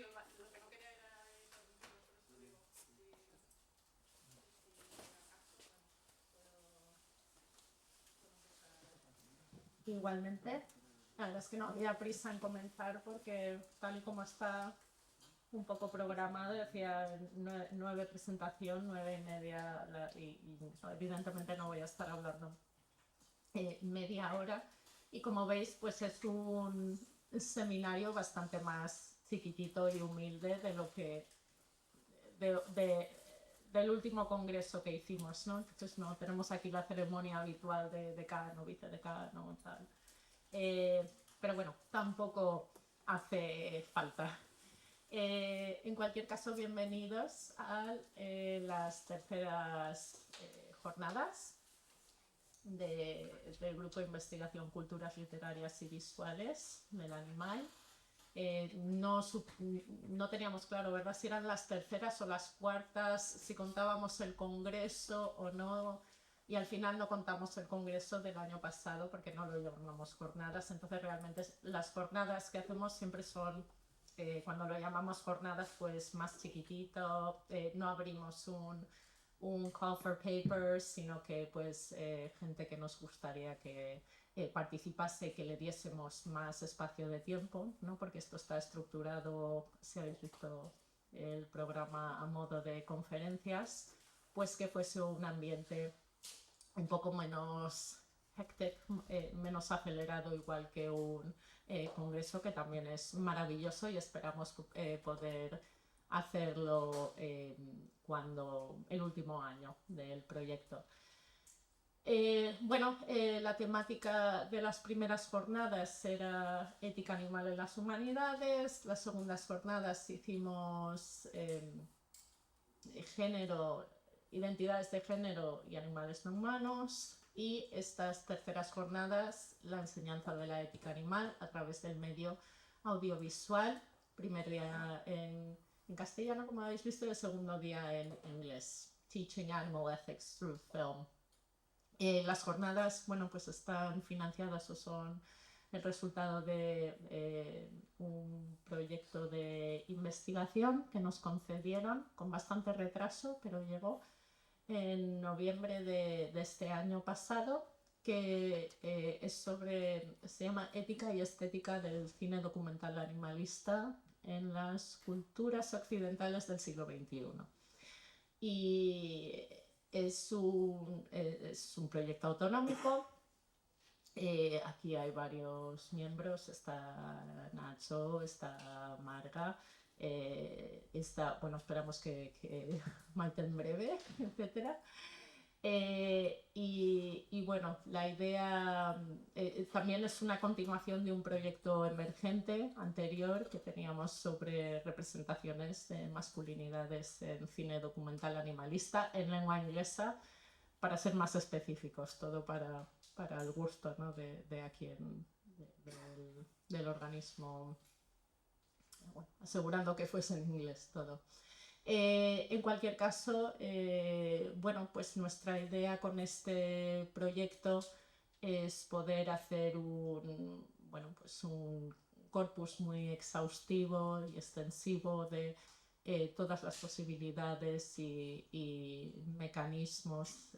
lo que no quería era interrumpir, por eso digo, si acaso, puedo empezar. Igualmente, la verdad es que no había prisa en comenzar porque tal y como está un poco programado, decía 9 presentación, 9:30, y evidentemente no voy a estar hablando media hora. Y como veis, pues es un seminario bastante más chiquitito y humilde de lo que del último congreso que hicimos, ¿no? Entonces no tenemos aquí la ceremonia habitual de decano, vicedecano, tal. Pero bueno, tampoco hace falta. En cualquier caso, bienvenidos a las terceras jornadas del Grupo de Investigación Culturas Literarias y Visuales del Animal. No teníamos claro, ¿verdad?, si eran las terceras o las cuartas, si contábamos el congreso o no, y al final no contamos el congreso del año pasado porque no lo llamamos jornadas. Entonces realmente las jornadas que hacemos siempre son, cuando lo llamamos jornadas, pues más chiquitito, no abrimos un call for papers, sino que pues gente que nos gustaría que participase, que le diésemos más espacio de tiempo, ¿no? Porque esto está estructurado, si habéis visto el programa, a modo de conferencias, pues que fuese un ambiente un poco menos hectic, menos acelerado, igual que un congreso, que también es maravilloso, y esperamos poder hacerlo cuando el último año del proyecto. La temática de las primeras jornadas era ética animal en las humanidades. Las segundas jornadas hicimos género, identidades de género y animales no humanos. Y estas terceras jornadas, la enseñanza de la ética animal a través del medio audiovisual. Primer día en castellano, como habéis visto, y el segundo día en inglés. Teaching Animal Ethics Through Film. Las jornadas, bueno, pues están financiadas o son el resultado de un proyecto de investigación que nos concedieron con bastante retraso, pero llegó en noviembre de este año pasado, que se llama Ética y Estética del Cine Documental Animalista en las Culturas Occidentales del siglo XXI. Y es un proyecto autonómico. Aquí hay varios miembros, está Nacho, está Marga, esperamos que Maite en breve, etcétera. La idea también es una continuación de un proyecto emergente anterior que teníamos sobre representaciones de masculinidades en cine documental animalista en lengua inglesa, para ser más específicos, todo para el gusto, ¿no?, de aquí del organismo, asegurando que fuese en inglés todo. En cualquier caso, pues nuestra idea con este proyecto es poder hacer un corpus muy exhaustivo y extensivo de todas las posibilidades y mecanismos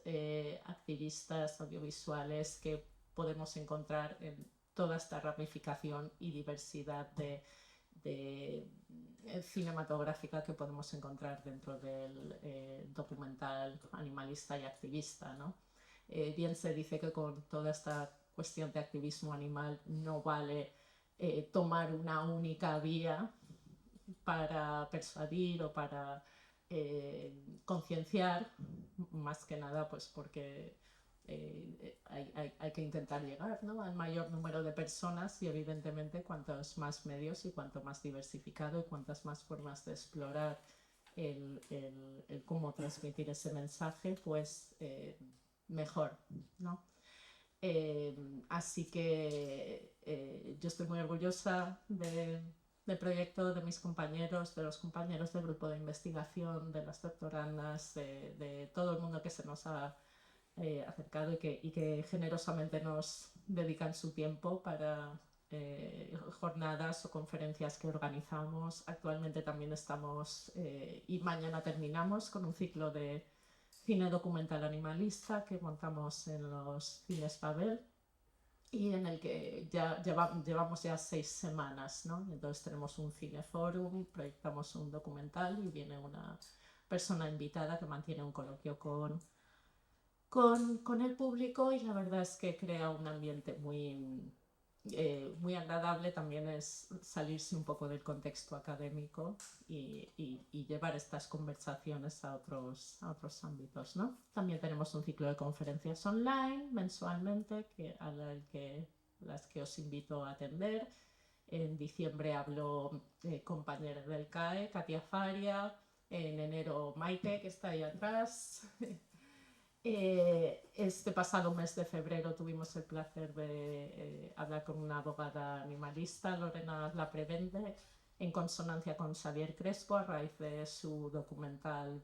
activistas audiovisuales que podemos encontrar en toda esta ramificación y diversidad de cinematográfica que podemos encontrar dentro del documental animalista y activista, ¿no? Bien se dice que con toda esta cuestión de activismo animal no vale tomar una única vía para persuadir o para concienciar, más que nada pues porque hay que intentar llegar, ¿no?, al mayor número de personas, y evidentemente cuantos más medios y cuanto más diversificado y cuantas más formas de explorar el cómo transmitir ese mensaje, pues mejor, ¿no? Así que yo estoy muy orgullosa del proyecto, de mis compañeros, de los compañeros del grupo de investigación, de las doctorandas, de todo el mundo que se nos ha acercado y que generosamente nos dedican su tiempo para jornadas o conferencias que organizamos. Actualmente también estamos, y mañana terminamos, con un ciclo de cine documental animalista que montamos en los cines Pavel y en el que llevamos ya 6 semanas, ¿no? Entonces tenemos un cineforum, proyectamos un documental y viene una persona invitada que mantiene un coloquio con el público, y la verdad es que crea un ambiente muy agradable. También es salirse un poco del contexto académico y llevar estas conversaciones a otros ámbitos, ¿no? También tenemos un ciclo de conferencias online mensualmente las que os invito a atender. En diciembre hablo compañeros del CAE, Katia Faria, en enero Maite, que está ahí atrás. Este pasado mes de febrero tuvimos el placer de hablar con una abogada animalista, Lorena Laprevende, en consonancia con Xavier Crespo a raíz de su documental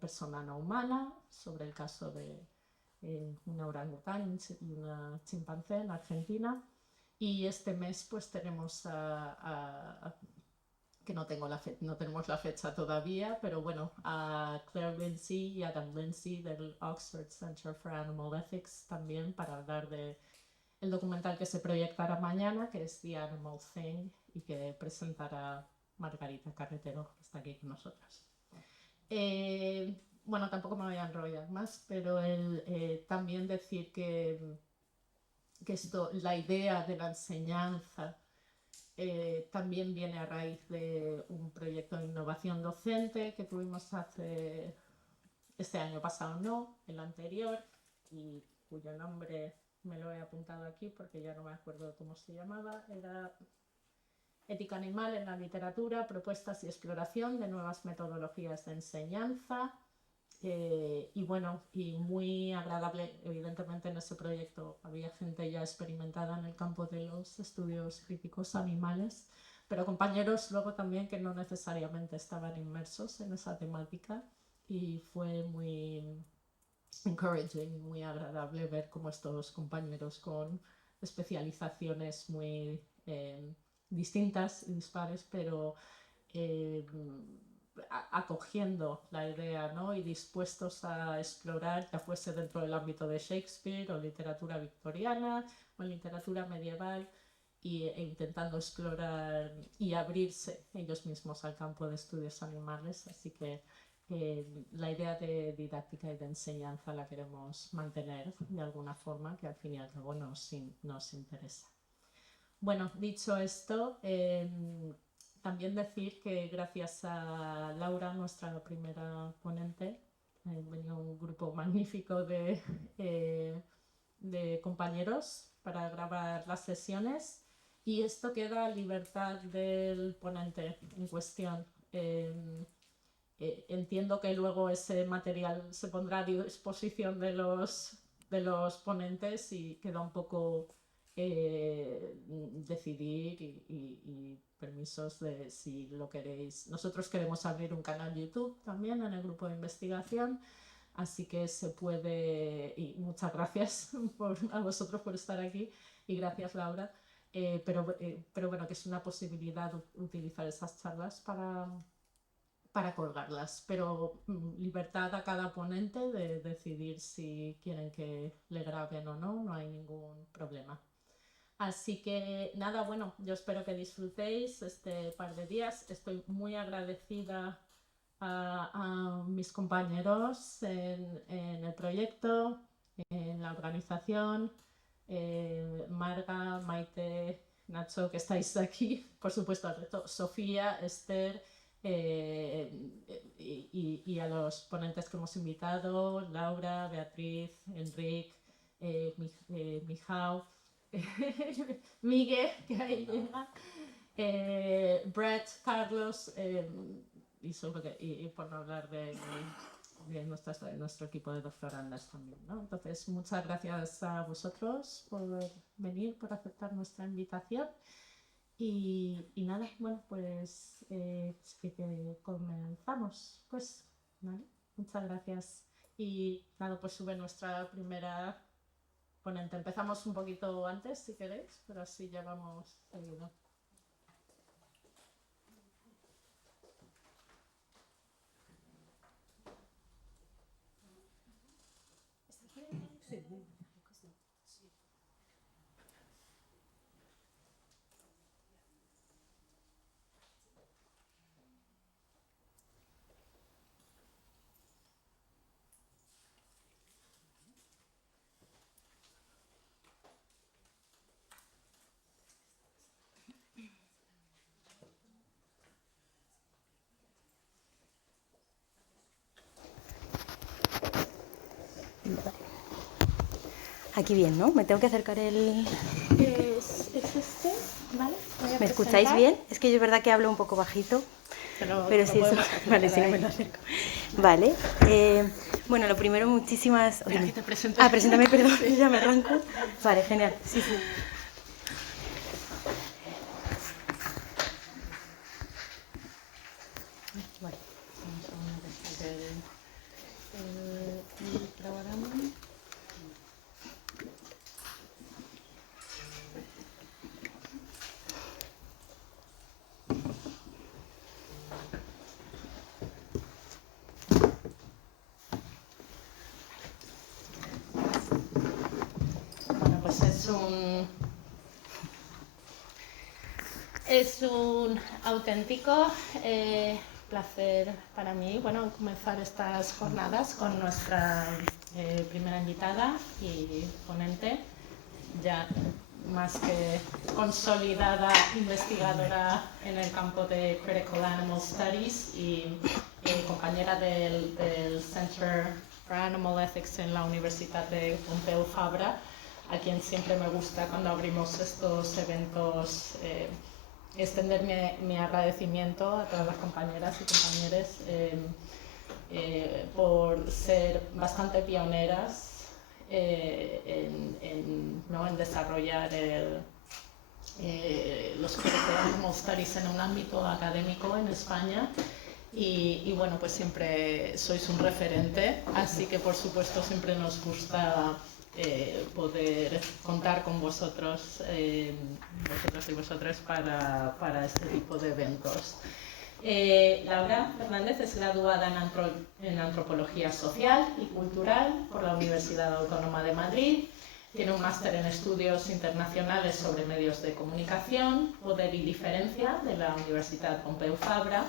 Persona no humana, sobre el caso de una orangután y una chimpancé en Argentina. Y este mes pues tenemos que no tenemos la fecha todavía, pero bueno, a Claire Lindsay y Adam Lindsay del Oxford Center for Animal Ethics también, para hablar de el documental que se proyectará mañana, que es The Animal Thing, y que presentará Margarita Carretero, que está aquí con nosotros. Bueno, tampoco me voy a enrollar más, pero también decir que la idea de la enseñanza también viene a raíz de un proyecto de innovación docente que tuvimos este año pasado, no, el anterior, y cuyo nombre me lo he apuntado aquí porque ya no me acuerdo cómo se llamaba. Era Ética Animal en la Literatura, propuestas y exploración de nuevas metodologías de enseñanza. Y bueno, y muy agradable. Evidentemente en ese proyecto había gente ya experimentada en el campo de los estudios críticos animales, pero compañeros luego también que no necesariamente estaban inmersos en esa temática, y fue muy encouraging, muy agradable ver cómo estos compañeros con especializaciones muy distintas y dispares, pero acogiendo la idea, ¿no? Y dispuestos a explorar, ya fuese dentro del ámbito de Shakespeare o literatura victoriana o literatura medieval, intentando explorar y abrirse ellos mismos al campo de estudios animales. Así que la idea de didáctica y de enseñanza la queremos mantener de alguna forma, que al fin y al cabo nos interesa. Bueno, dicho esto, también decir que gracias a Laura, nuestra primera ponente, venía un grupo magnífico de compañeros para grabar las sesiones, y esto queda a libertad del ponente en cuestión. Entiendo que luego ese material se pondrá a disposición de los ponentes, y queda un poco decidir y permisos de si lo queréis. Nosotros queremos abrir un canal YouTube también en el grupo de investigación, así que se puede, y muchas gracias a vosotros por estar aquí, y gracias Laura, pero bueno, que es una posibilidad utilizar esas charlas para colgarlas, pero libertad a cada ponente de decidir si quieren que le graben o no, no hay ningún problema. Así que nada, bueno, yo espero que disfrutéis este par de días. Estoy muy agradecida a mis compañeros en el proyecto, en la organización, Marga, Maite, Nacho, que estáis aquí, por supuesto al resto, Sofía, Esther, y a los ponentes que hemos invitado, Laura, Beatriz, Enrique, Mijao, Miguel, que ahí llega, Brett, Carlos, y por no hablar de nuestro equipo de doctorandas también, ¿no? Entonces, muchas gracias a vosotros por venir, por aceptar nuestra invitación. Y nada, bueno, pues que comenzamos. Pues, ¿vale? Muchas gracias. Y nada, pues sube nuestra primera ponente. Empezamos un poquito antes, si queréis, pero así ya vamos seguido. Aquí bien, ¿no? Me tengo que acercar el... Es este, ¿vale? ¿Me escucháis bien? Es que yo es verdad que hablo un poco bajito, pero si eso... Vale, si no me lo acerco. Vale. Bueno, lo primero, muchísimas... Aquí te presento. Ah, preséntame, perdón, ya me arranco. Vale, genial. Sí, sí. Vale. Vamos a ver el programa. Bueno, pues es un auténtico placer para mí, bueno, comenzar estas jornadas con nuestra primera invitada y ponente, ya más que consolidada investigadora en el campo de Critical Animal Studies y compañera del Center for Animal Ethics en la Universidad de Pompeu Fabra, a quien siempre me gusta cuando abrimos estos eventos extender mi agradecimiento a todas las compañeras y compañeros por ser bastante pioneras en desarrollar los Critical Animal Studies en un ámbito académico en España. Y bueno, pues siempre sois un referente, así que por supuesto siempre nos gusta poder contar con vosotros, vosotros y vosotras para este tipo de eventos. Laura Fernández es graduada en Antropología Social y Cultural por la Universidad Autónoma de Madrid. Tiene un máster en Estudios Internacionales sobre Medios de Comunicación, Poder y Diferencia de la Universidad Pompeu Fabra.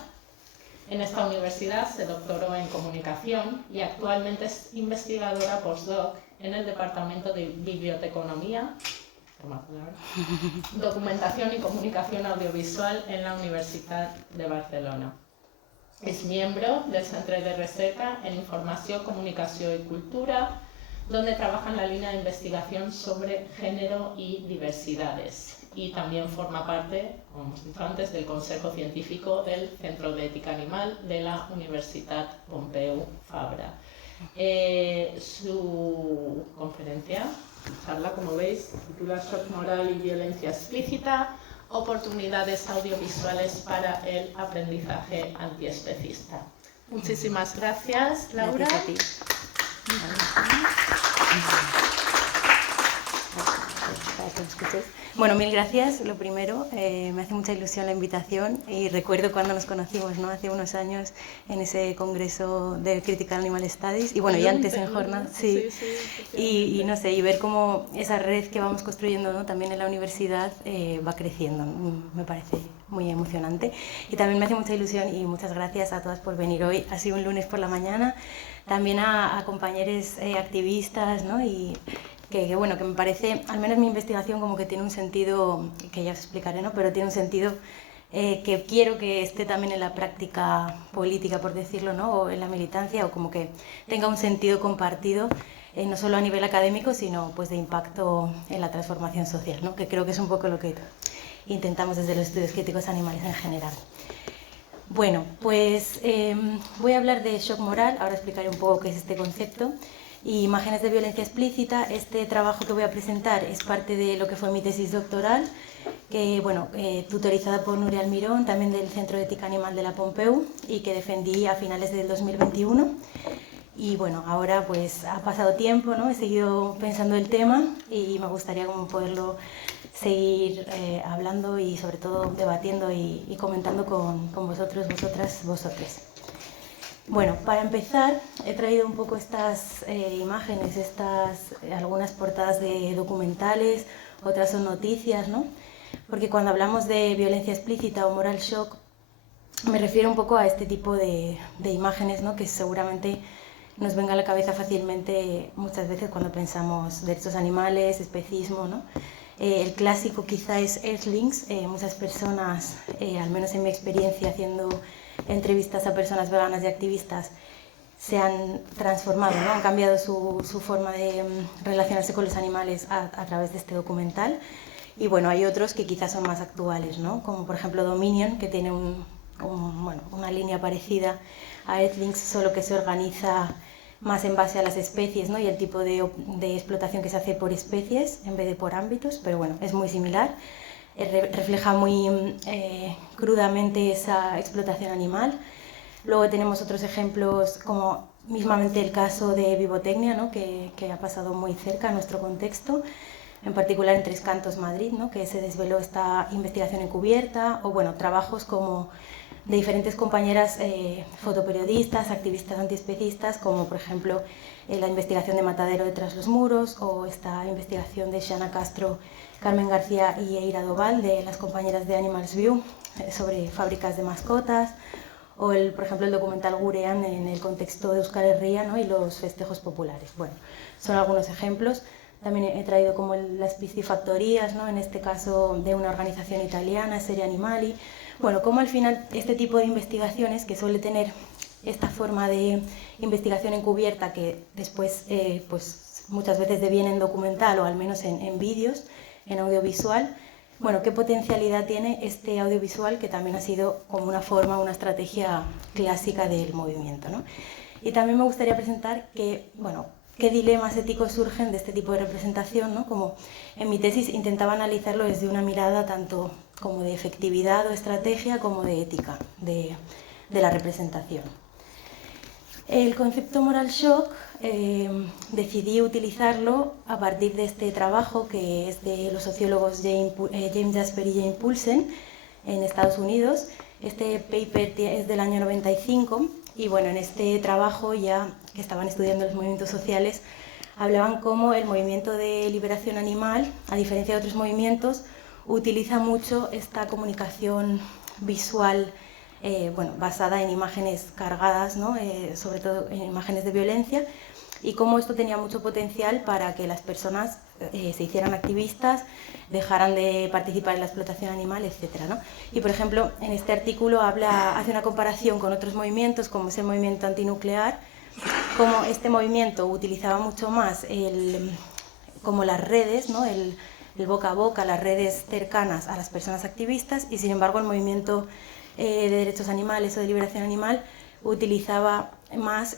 En esta universidad se doctoró en Comunicación y actualmente es investigadora postdoc en el Departamento de Biblioteconomía, Documentación y Comunicación Audiovisual en la Universidad de Barcelona. Es miembro del Centre de Recerca en Informació, Comunicació i Cultura, donde trabaja en la línea de investigación sobre género y diversidades. Y también forma parte, como hemos dicho antes, del Consejo Científico del Centro de Ética Animal de la Universidad Pompeu Fabra. Su conferencia, charla, como veis, titula Shock Moral y Violencia Explícita, oportunidades audiovisuales para el aprendizaje antiespecista. Muchísimas gracias, Laura. Gracias a ti. Bueno, mil gracias. Lo primero, me hace mucha ilusión la invitación y recuerdo cuando nos conocimos, ¿no? Hace unos años en ese congreso de Critical Animal Studies y bueno, y antes en jornada, sí. Y no sé, y ver cómo esa red que vamos construyendo, ¿no? También en la universidad va creciendo, me parece muy emocionante. Y también me hace mucha ilusión y muchas gracias a todas por venir hoy. Ha sido un lunes por la mañana, también a compañeros activistas, ¿no? Y que bueno, que me parece, al menos mi investigación como que tiene un sentido, que ya os explicaré, ¿no? Pero tiene un sentido que quiero que esté también en la práctica política, por decirlo, ¿no? O en la militancia, o como que tenga un sentido compartido, no solo a nivel académico, sino pues de impacto en la transformación social, ¿no? Que creo que es un poco lo que intentamos desde los estudios críticos animales en general. Bueno, pues voy a hablar de shock moral, ahora explicaré un poco qué es este concepto. Y imágenes de violencia explícita, este trabajo que voy a presentar es parte de lo que fue mi tesis doctoral, que, bueno, tutorizada por Nuria Almirón, también del Centro de Ética Animal de la Pompeu, y que defendí a finales del 2021. Y bueno, ahora pues ha pasado tiempo, ¿no? He seguido pensando el tema y me gustaría como poderlo seguir hablando y sobre todo debatiendo y comentando con vosotros, vosotras, vosotres. Bueno, para empezar he traído un poco estas imágenes, algunas portadas de documentales, otras son noticias, ¿no? Porque cuando hablamos de violencia explícita o moral shock me refiero un poco a este tipo de imágenes, ¿no? Que seguramente nos venga a la cabeza fácilmente muchas veces cuando pensamos derechos animales, especismo, ¿no? El clásico quizá es Earthlings. Muchas personas, al menos en mi experiencia haciendo entrevistas a personas veganas y activistas, se han transformado, ¿no? Han cambiado su forma de relacionarse con los animales a través de este documental. Y bueno, hay otros que quizás son más actuales, ¿no? Como por ejemplo Dominion, que tiene una línea parecida a Earthlings, solo que se organiza más en base a las especies, ¿no? Y el tipo de explotación que se hace por especies en vez de por ámbitos, pero bueno, es muy similar. Refleja muy crudamente esa explotación animal. Luego tenemos otros ejemplos como mismamente el caso de Vivotecnia, ¿no? que ha pasado muy cerca a nuestro contexto, en particular en Tres Cantos, Madrid, ¿no? Que se desveló esta investigación encubierta, o bueno, trabajos como de diferentes compañeras fotoperiodistas, activistas antiespecistas, como por ejemplo la investigación de Matadero detrás los muros, o esta investigación de Xana Castro, Carmen García y Eira Doval, de las compañeras de Animals View, sobre fábricas de mascotas, o por ejemplo el documental Gurean en el contexto de Euskal Herria, ¿no? Y los festejos populares. Bueno, son algunos ejemplos. También he traído como las piscifactorías, ¿no? En este caso de una organización italiana, Serie Animali. Bueno, como al final este tipo de investigaciones, que suele tener esta forma de investigación encubierta que después pues muchas veces deviene en documental o al menos en vídeos, en audiovisual, bueno, ¿qué potencialidad tiene este audiovisual que también ha sido como una forma, una estrategia clásica del movimiento, ¿no? Y también me gustaría presentar que, bueno, qué dilemas éticos surgen de este tipo de representación, ¿no? Como en mi tesis intentaba analizarlo desde una mirada tanto como de efectividad o estrategia como de ética de la representación. El concepto moral shock decidí utilizarlo a partir de este trabajo que es de los sociólogos James Jasper y Jane Poulsen en Estados Unidos. Este paper es del año 95 y bueno, en este trabajo ya que estaban estudiando los movimientos sociales hablaban cómo el movimiento de liberación animal, a diferencia de otros movimientos, utiliza mucho esta comunicación visual basada en imágenes cargadas, ¿no? Sobre todo en imágenes de violencia, y cómo esto tenía mucho potencial para que las personas se hicieran activistas, dejaran de participar en la explotación animal, etc., ¿no? Y por ejemplo, en este artículo hace una comparación con otros movimientos, como es el movimiento antinuclear, cómo este movimiento utilizaba mucho más como las redes, ¿no? El boca a boca, las redes cercanas a las personas activistas, y sin embargo el movimiento de derechos animales o de liberación animal utilizaba más,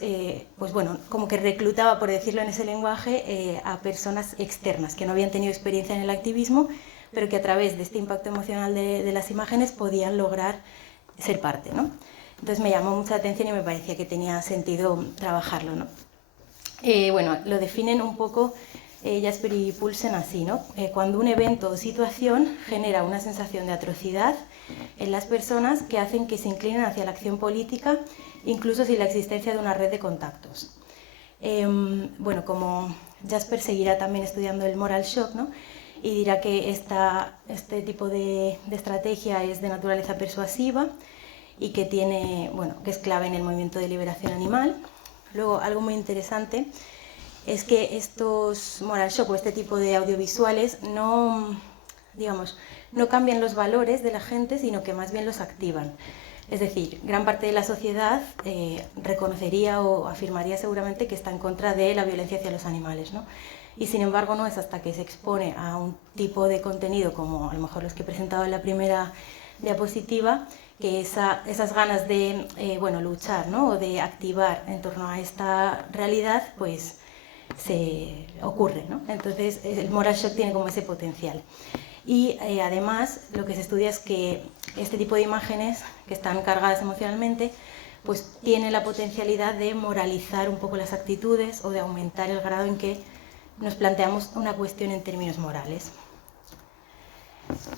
como que reclutaba, por decirlo en ese lenguaje, a personas externas que no habían tenido experiencia en el activismo, pero que a través de este impacto emocional de las imágenes podían lograr ser parte, ¿no? Entonces me llamó mucha atención y me parecía que tenía sentido trabajarlo, ¿no? Lo definen un poco Jasper y Poulsen así, ¿no? Cuando un evento o situación genera una sensación de atrocidad en las personas que hacen que se inclinen hacia la acción política, incluso sin la existencia de una red de contactos. Como Jasper seguirá también estudiando el moral shock, ¿no? Y dirá que este tipo de estrategia es de naturaleza persuasiva y que que es clave en el movimiento de liberación animal. Luego, algo muy interesante es que estos moral shock o este tipo de audiovisuales no cambian los valores de la gente, sino que más bien los activan. Es decir, gran parte de la sociedad reconocería o afirmaría seguramente que está en contra de la violencia hacia los animales, ¿no? Y sin embargo no es hasta que se expone a un tipo de contenido como a lo mejor los que he presentado en la primera diapositiva, que esas ganas de luchar, ¿no? O de activar en torno a esta realidad, pues se ocurre, ¿no? Entonces el moral shock tiene como ese potencial. Y además lo que se estudia es que este tipo de imágenes que están cargadas emocionalmente pues tiene la potencialidad de moralizar un poco las actitudes o de aumentar el grado en que nos planteamos una cuestión en términos morales.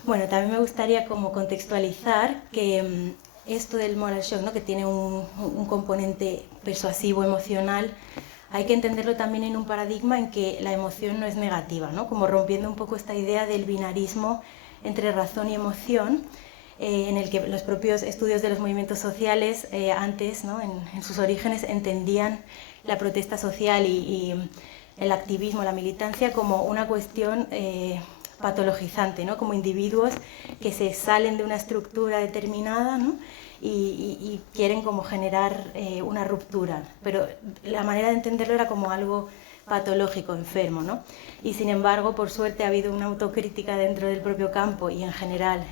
Bueno, también me gustaría como contextualizar que esto del moral shock, ¿no?, que tiene un componente persuasivo, emocional, hay que entenderlo también en un paradigma en que la emoción no es negativa, ¿no?, como rompiendo un poco esta idea del binarismo entre razón y emoción, en el que los propios estudios de los movimientos sociales antes, ¿no?, en sus orígenes, entendían la protesta social y el activismo, la militancia, como una cuestión patologizante, ¿no?, como individuos que se salen de una estructura determinada, ¿no?, y quieren como generar una ruptura, pero la manera de entenderlo era como algo patológico, enfermo, ¿no? Y sin embargo, por suerte, ha habido una autocrítica dentro del propio campo y en general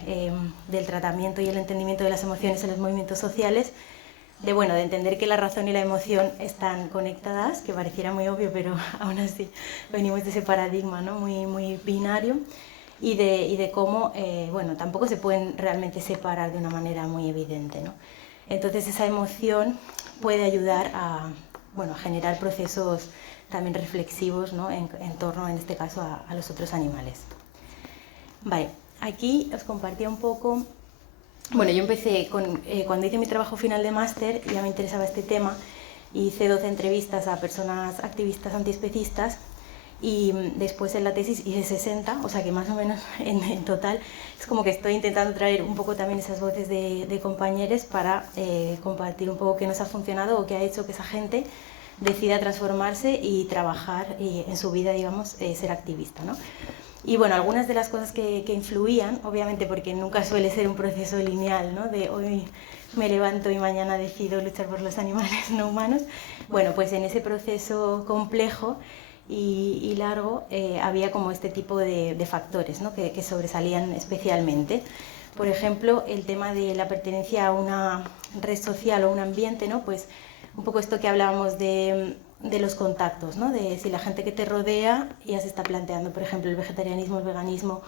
del tratamiento y el entendimiento de las emociones en los movimientos sociales, de entender que la razón y la emoción están conectadas, que pareciera muy obvio, pero aún así venimos de ese paradigma, ¿no?, muy binario, y de cómo, tampoco se pueden realmente separar de una manera muy evidente, ¿no? Entonces esa emoción puede ayudar a generar procesos también reflexivos, ¿no?, en torno, en este caso, a los otros animales. Vale, aquí os compartía un poco. Bueno, yo empecé cuando hice mi trabajo final de máster, ya me interesaba este tema, hice 12 entrevistas a personas activistas antiespecistas y después en la tesis hice 60, o sea que más o menos en total es como que estoy intentando traer un poco también esas voces de compañeros para compartir un poco qué nos ha funcionado o qué ha hecho que esa gente decida transformarse y trabajar en su vida, digamos, ser activista, ¿no? Y algunas de las cosas que influían, obviamente porque nunca suele ser un proceso lineal, ¿no?, de hoy me levanto y mañana decido luchar por los animales no humanos, pues en ese proceso complejo y largo había como este tipo de factores, ¿no?, que sobresalían especialmente. Por ejemplo, el tema de la pertenencia a una red social o un ambiente, ¿no?, pues un poco esto que hablábamos de los contactos, ¿no?, de si la gente que te rodea ya se está planteando, por ejemplo, el vegetarianismo, el veganismo,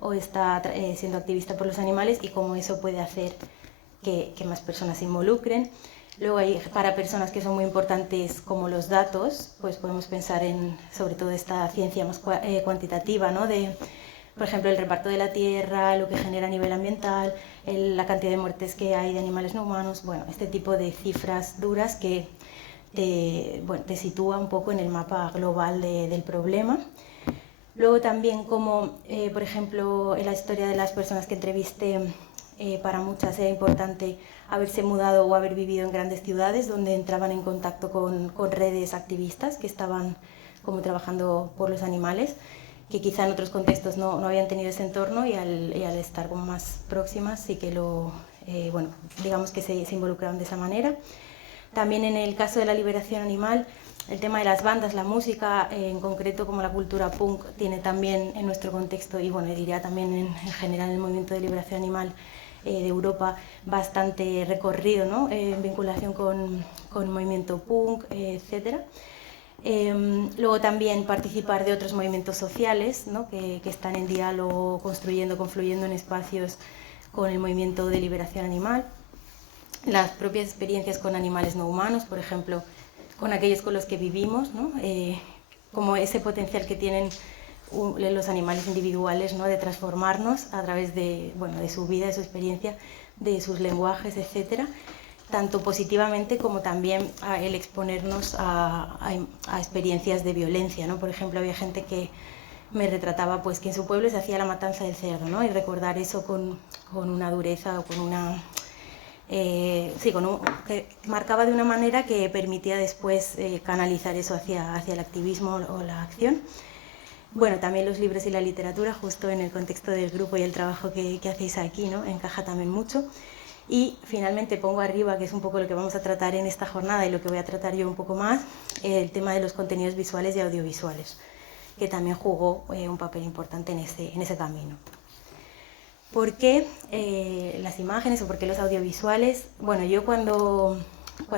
o está siendo activista por los animales, y cómo eso puede hacer que más personas se involucren. Luego hay, para personas que son muy importantes como los datos, pues podemos pensar en sobre todo esta ciencia más cuantitativa, ¿no?, de, por ejemplo, el reparto de la tierra, lo que genera a nivel ambiental, la cantidad de muertes que hay de animales no humanos, este tipo de cifras duras que te sitúa un poco en el mapa global del problema. Luego también como, por ejemplo, en la historia de las personas que entrevisté, para muchas era importante haberse mudado o haber vivido en grandes ciudades donde entraban en contacto con redes activistas que estaban como trabajando por los animales, que quizá en otros contextos no habían tenido ese entorno, y al estar como más próximas sí que digamos que se involucraron de esa manera. También en el caso de la liberación animal, el tema de las bandas, la música, en concreto como la cultura punk, tiene también en nuestro contexto, y diría también en general en el movimiento de liberación animal de Europa, bastante recorrido, ¿no?, en vinculación con el movimiento punk, etc. Luego también participar de otros movimientos sociales, ¿no?, que están en diálogo, construyendo, confluyendo en espacios con el movimiento de liberación animal. Las propias experiencias con animales no humanos, por ejemplo, con aquellos con los que vivimos, ¿no?, como ese potencial que tienen los animales individuales, ¿no?, de transformarnos a través de su vida, de su experiencia, de sus lenguajes, etcétera, tanto positivamente como también el exponernos a experiencias de violencia, ¿no? Por ejemplo, había gente que me retrataba pues que en su pueblo se hacía la matanza del cerdo, ¿no?, y recordar eso con una dureza o con una que marcaba de una manera que permitía después canalizar eso hacia el activismo o la acción. También los libros y la literatura, justo en el contexto del grupo y el trabajo que hacéis aquí, ¿no?, encaja también mucho. Y finalmente pongo arriba, que es un poco lo que vamos a tratar en esta jornada y lo que voy a tratar yo un poco más, el tema de los contenidos visuales y audiovisuales, que también jugó un papel importante en ese camino. ¿Por qué las imágenes o por qué los audiovisuales? Yo cuando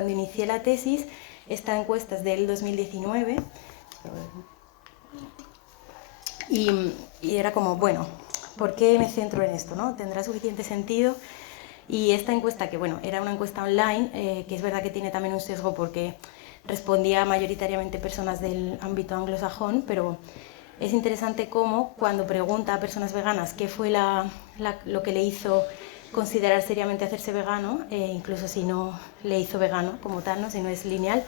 inicié la tesis, esta encuesta es del 2019, y era como, ¿por qué me centro en esto, no? ¿Tendrá suficiente sentido? Y esta encuesta, que bueno, era una encuesta online, que es verdad que tiene también un sesgo porque respondía mayoritariamente personas del ámbito anglosajón, pero es interesante cómo cuando pregunta a personas veganas qué fue lo que le hizo considerar seriamente hacerse vegano, incluso si no le hizo vegano como tal, ¿no? Si no es lineal,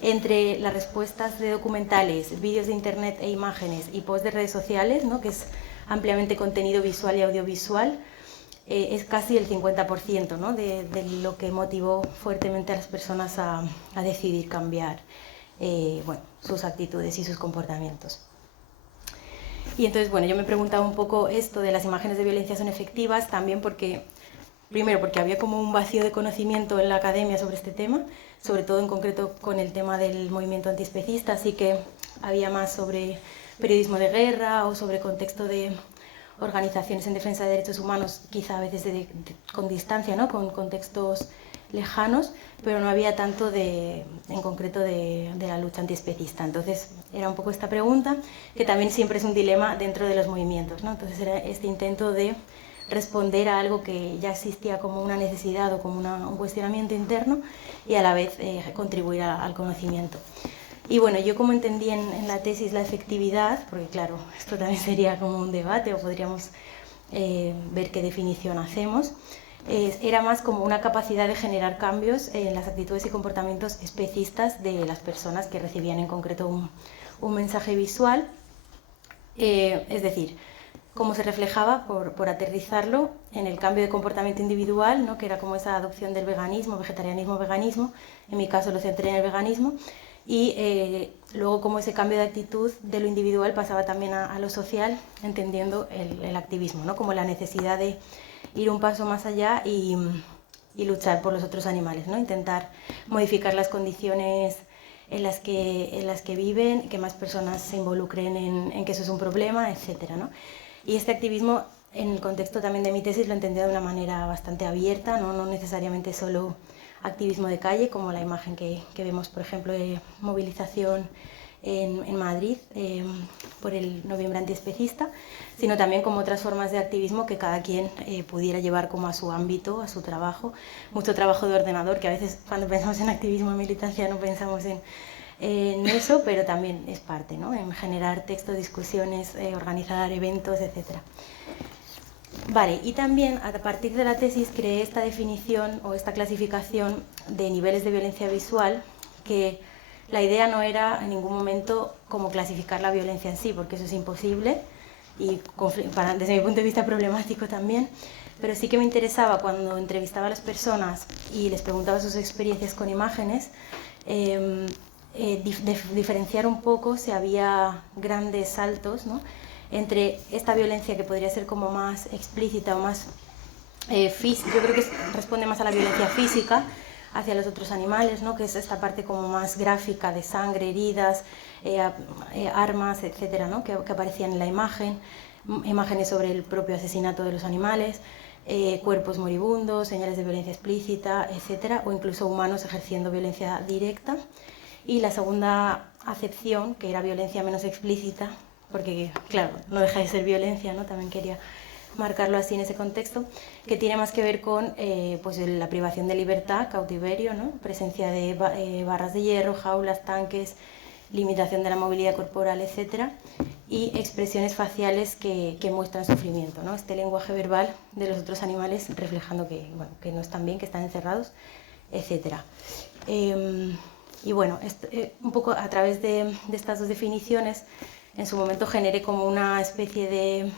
entre las respuestas de documentales, vídeos de internet e imágenes y posts de redes sociales, ¿no? Que es ampliamente contenido visual y audiovisual, es casi el 50%, ¿no? de lo que motivó fuertemente a las personas a decidir cambiar bueno, sus actitudes y sus comportamientos. Y entonces, bueno, yo me preguntaba un poco esto de las imágenes de violencia son efectivas, también porque, primero, porque había como un vacío de conocimiento en la academia sobre este tema, sobre todo en concreto con el tema del movimiento antiespecista, así que había más sobre periodismo de guerra o sobre contexto de organizaciones en defensa de derechos humanos, quizá a veces con distancia, ¿no? Con contextos lejanos, pero no había tanto en concreto de la lucha antiespecista. Entonces era un poco esta pregunta, que también siempre es un dilema dentro de los movimientos, ¿no? Entonces era este intento de responder a algo que ya existía como una necesidad o como un cuestionamiento interno y a la vez contribuir al conocimiento. Y bueno, yo como entendí en la tesis la efectividad, porque claro, esto también sería como un debate o podríamos ver qué definición hacemos, era más como una capacidad de generar cambios en las actitudes y comportamientos especistas de las personas que recibían en concreto un mensaje visual, es decir, cómo se reflejaba, por aterrizarlo, en el cambio de comportamiento individual, ¿no? Que era como esa adopción del veganismo, vegetarianismo, veganismo, en mi caso lo centré en el veganismo, y luego cómo ese cambio de actitud de lo individual pasaba también a lo social, entendiendo el activismo, ¿no? Como la necesidad de ir un paso más allá y luchar por los otros animales, ¿no? Intentar modificar las condiciones en las que viven, que más personas se involucren en que eso es un problema, etcétera, ¿no? Y este activismo, en el contexto también de mi tesis, lo entendía de una manera bastante abierta, no necesariamente solo activismo de calle, como la imagen que vemos, por ejemplo, de movilización en Madrid por el noviembre antiespecista, sino también como otras formas de activismo que cada quien pudiera llevar como a su ámbito, a su trabajo. Mucho trabajo de ordenador, que a veces cuando pensamos en activismo y militancia no pensamos en eso, pero también es parte, ¿no? En generar textos, discusiones, organizar eventos, etc. Vale, y también a partir de la tesis creé esta definición o esta clasificación de niveles de violencia visual, que la idea no era en ningún momento como clasificar la violencia en sí, porque eso es imposible y desde mi punto de vista problemático también, pero sí que me interesaba cuando entrevistaba a las personas y les preguntaba sus experiencias con imágenes, diferenciar un poco si había grandes saltos, ¿no? Entre esta violencia que podría ser como más explícita o más física, yo creo que responde más a la violencia física hacia los otros animales, ¿no? Que es esta parte como más gráfica de sangre, heridas, armas, etcétera, ¿no? que aparecían en la imagen, imágenes sobre el propio asesinato de los animales, cuerpos moribundos, señales de violencia explícita, etcétera, o incluso humanos ejerciendo violencia directa. Y la segunda acepción, que era violencia menos explícita, porque claro, no deja de ser violencia, ¿no? También quería marcarlo así en ese contexto, que tiene más que ver con pues la privación de libertad, cautiverio, ¿no? Presencia de barras de hierro, jaulas, tanques, limitación de la movilidad corporal, etcétera, y expresiones faciales que muestran sufrimiento, ¿no? Este lenguaje verbal de los otros animales reflejando que no están bien, que están encerrados, etcétera. Y bueno, un poco a través de estas dos definiciones, en su momento generé como una especie de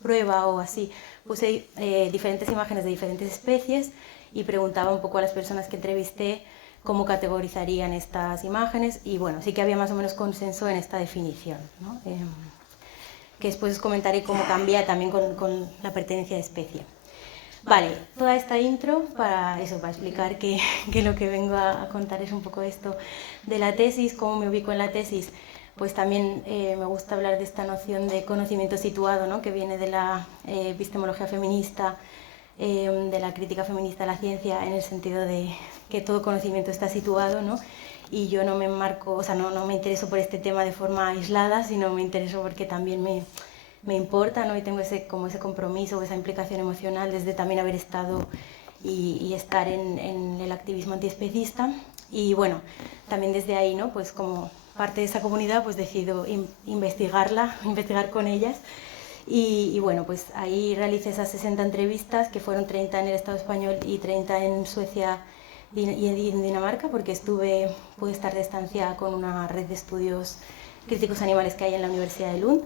prueba o así. Puse diferentes imágenes de diferentes especies y preguntaba un poco a las personas que entrevisté cómo categorizarían estas imágenes y bueno, sí que había más o menos consenso en esta definición, ¿no? Que después os comentaré cómo cambia también con la pertenencia de especie. Vale, toda esta intro para explicar que lo que vengo a contar es un poco esto de la tesis, cómo me ubico en la tesis. Pues también me gusta hablar de esta noción de conocimiento situado, ¿no? Que viene de la epistemología feminista, de la crítica feminista a la ciencia, en el sentido de que todo conocimiento está situado, ¿no? Y yo no me enmarco, o sea, no me intereso por este tema de forma aislada, sino me intereso porque también me importa, ¿no? Y tengo ese compromiso o esa implicación emocional desde también haber estado y estar en el activismo antiespecista. Y bueno, también desde ahí, ¿no? Pues como parte de esa comunidad, pues decido investigar con ellas. Y bueno, pues ahí realicé esas 60 entrevistas, que fueron 30 en el Estado español y 30 en Suecia y en Dinamarca, porque pude estar de estancia con una red de estudios críticos animales que hay en la Universidad de Lund.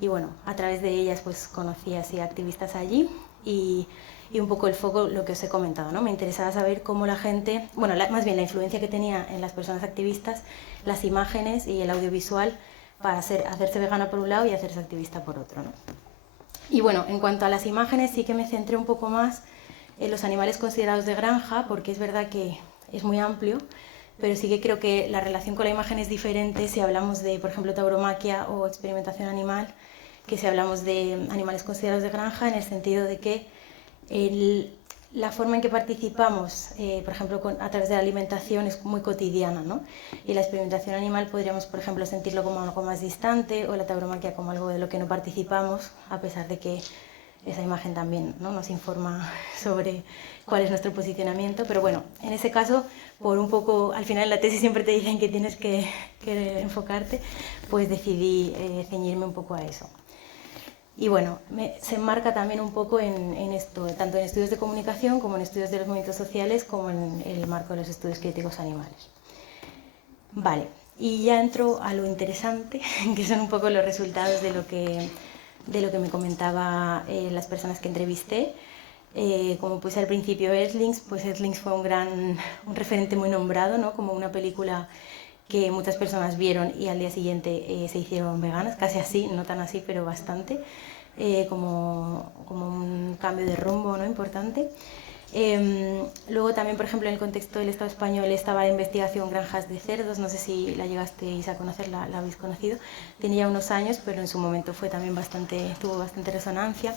Y bueno, a través de ellas pues conocí así activistas allí y un poco el foco, lo que os he comentado, ¿no? Me interesaba saber cómo la gente, bueno, más bien la influencia que tenía en las personas activistas, las imágenes y el audiovisual para hacerse vegana por un lado y hacerse activista por otro, ¿no? Y bueno, en cuanto a las imágenes sí que me centré un poco más en los animales considerados de granja, porque es verdad que es muy amplio, pero sí que creo que la relación con la imagen es diferente si hablamos de, por ejemplo, tauromaquia o experimentación animal, que si hablamos de animales considerados de granja, en el sentido de que la forma en que participamos, por ejemplo, a través de la alimentación es muy cotidiana, ¿no? Y la experimentación animal podríamos, por ejemplo, sentirlo como algo más distante, o la tauromaquia como algo de lo que no participamos, a pesar de que esa imagen también, ¿no?, nos informa sobre cuál es nuestro posicionamiento. Pero bueno, en ese caso, por un poco, al final en la tesis siempre te dicen que tienes que enfocarte, pues decidí ceñirme un poco a eso. Y bueno, se enmarca también un poco en esto, tanto en estudios de comunicación como en estudios de los movimientos sociales, como en el marco de los estudios críticos animales. Vale, y ya entro a lo interesante, que son un poco los resultados de lo que me comentaba las personas que entrevisté. Como puse al principio Earthlings, pues Earthlings fue un referente muy nombrado, ¿no? Como una película que muchas personas vieron y al día siguiente se hicieron veganas, casi así, no tan así, pero bastante, como un cambio de rumbo, ¿no?, importante. Luego también, por ejemplo, en el contexto del Estado español estaba la investigación Granjas de Cerdos, no sé si la llegasteis a conocer, la habéis conocido, tenía ya unos años, pero en su momento fue también tuvo bastante resonancia.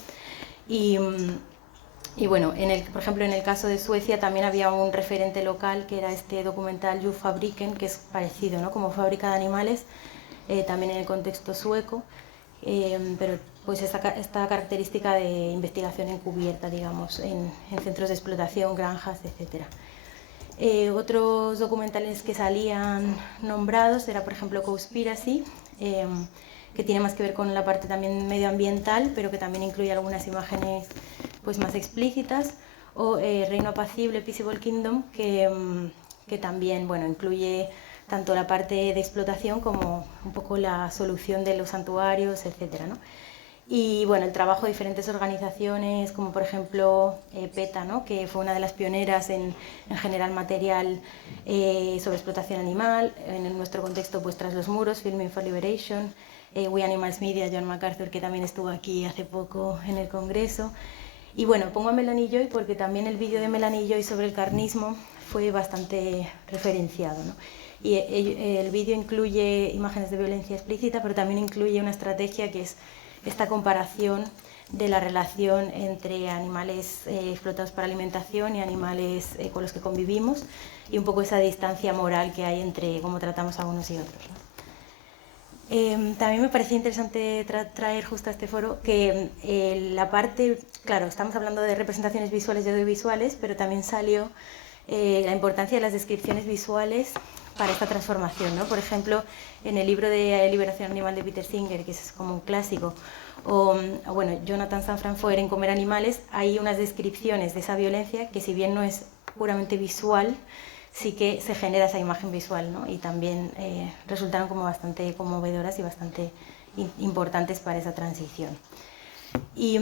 Y bueno, por ejemplo, en el caso de Suecia también había un referente local que era este documental Djurfabriken, que es parecido, ¿no?, como fábrica de animales, también en el contexto sueco, pero pues esta característica de investigación encubierta, digamos, en centros de explotación, granjas, etc. Otros documentales que salían nombrados era, por ejemplo, Cowspiracy, que tiene más que ver con la parte también medioambiental, pero que también incluye algunas imágenes pues más explícitas, o Reino Apacible, Peaceable Kingdom, que también, bueno, incluye tanto la parte de explotación como un poco la solución de los santuarios, etcétera, ¿no? Y bueno, el trabajo de diferentes organizaciones, como por ejemplo PETA, ¿no?, que fue una de las pioneras en generar material sobre explotación animal, en nuestro contexto pues Tras los Muros, Filming for Liberation, We Animals Media, John MacArthur, que también estuvo aquí hace poco en el Congreso. Y bueno, pongo a Melanie Joy porque también el vídeo de Melanie Joy sobre el carnismo fue bastante referenciado, ¿no? Y el vídeo incluye imágenes de violencia explícita, pero también incluye una estrategia que es esta comparación de la relación entre animales explotados para alimentación y animales con los que convivimos, y un poco esa distancia moral que hay entre cómo tratamos a unos y otros, ¿no? También me parecía interesante traer justo a este foro que la parte, claro, estamos hablando de representaciones visuales y audiovisuales, pero también salió la importancia de las descripciones visuales para esta transformación, ¿no? Por ejemplo, en el libro de Liberación Animal de Peter Singer, que es como un clásico, o bueno, Jonathan Safran Foer en Comer Animales, hay unas descripciones de esa violencia que, si bien no es puramente visual, sí que se genera esa imagen visual, ¿no? Y también resultaron como bastante conmovedoras y bastante importantes para esa transición. Y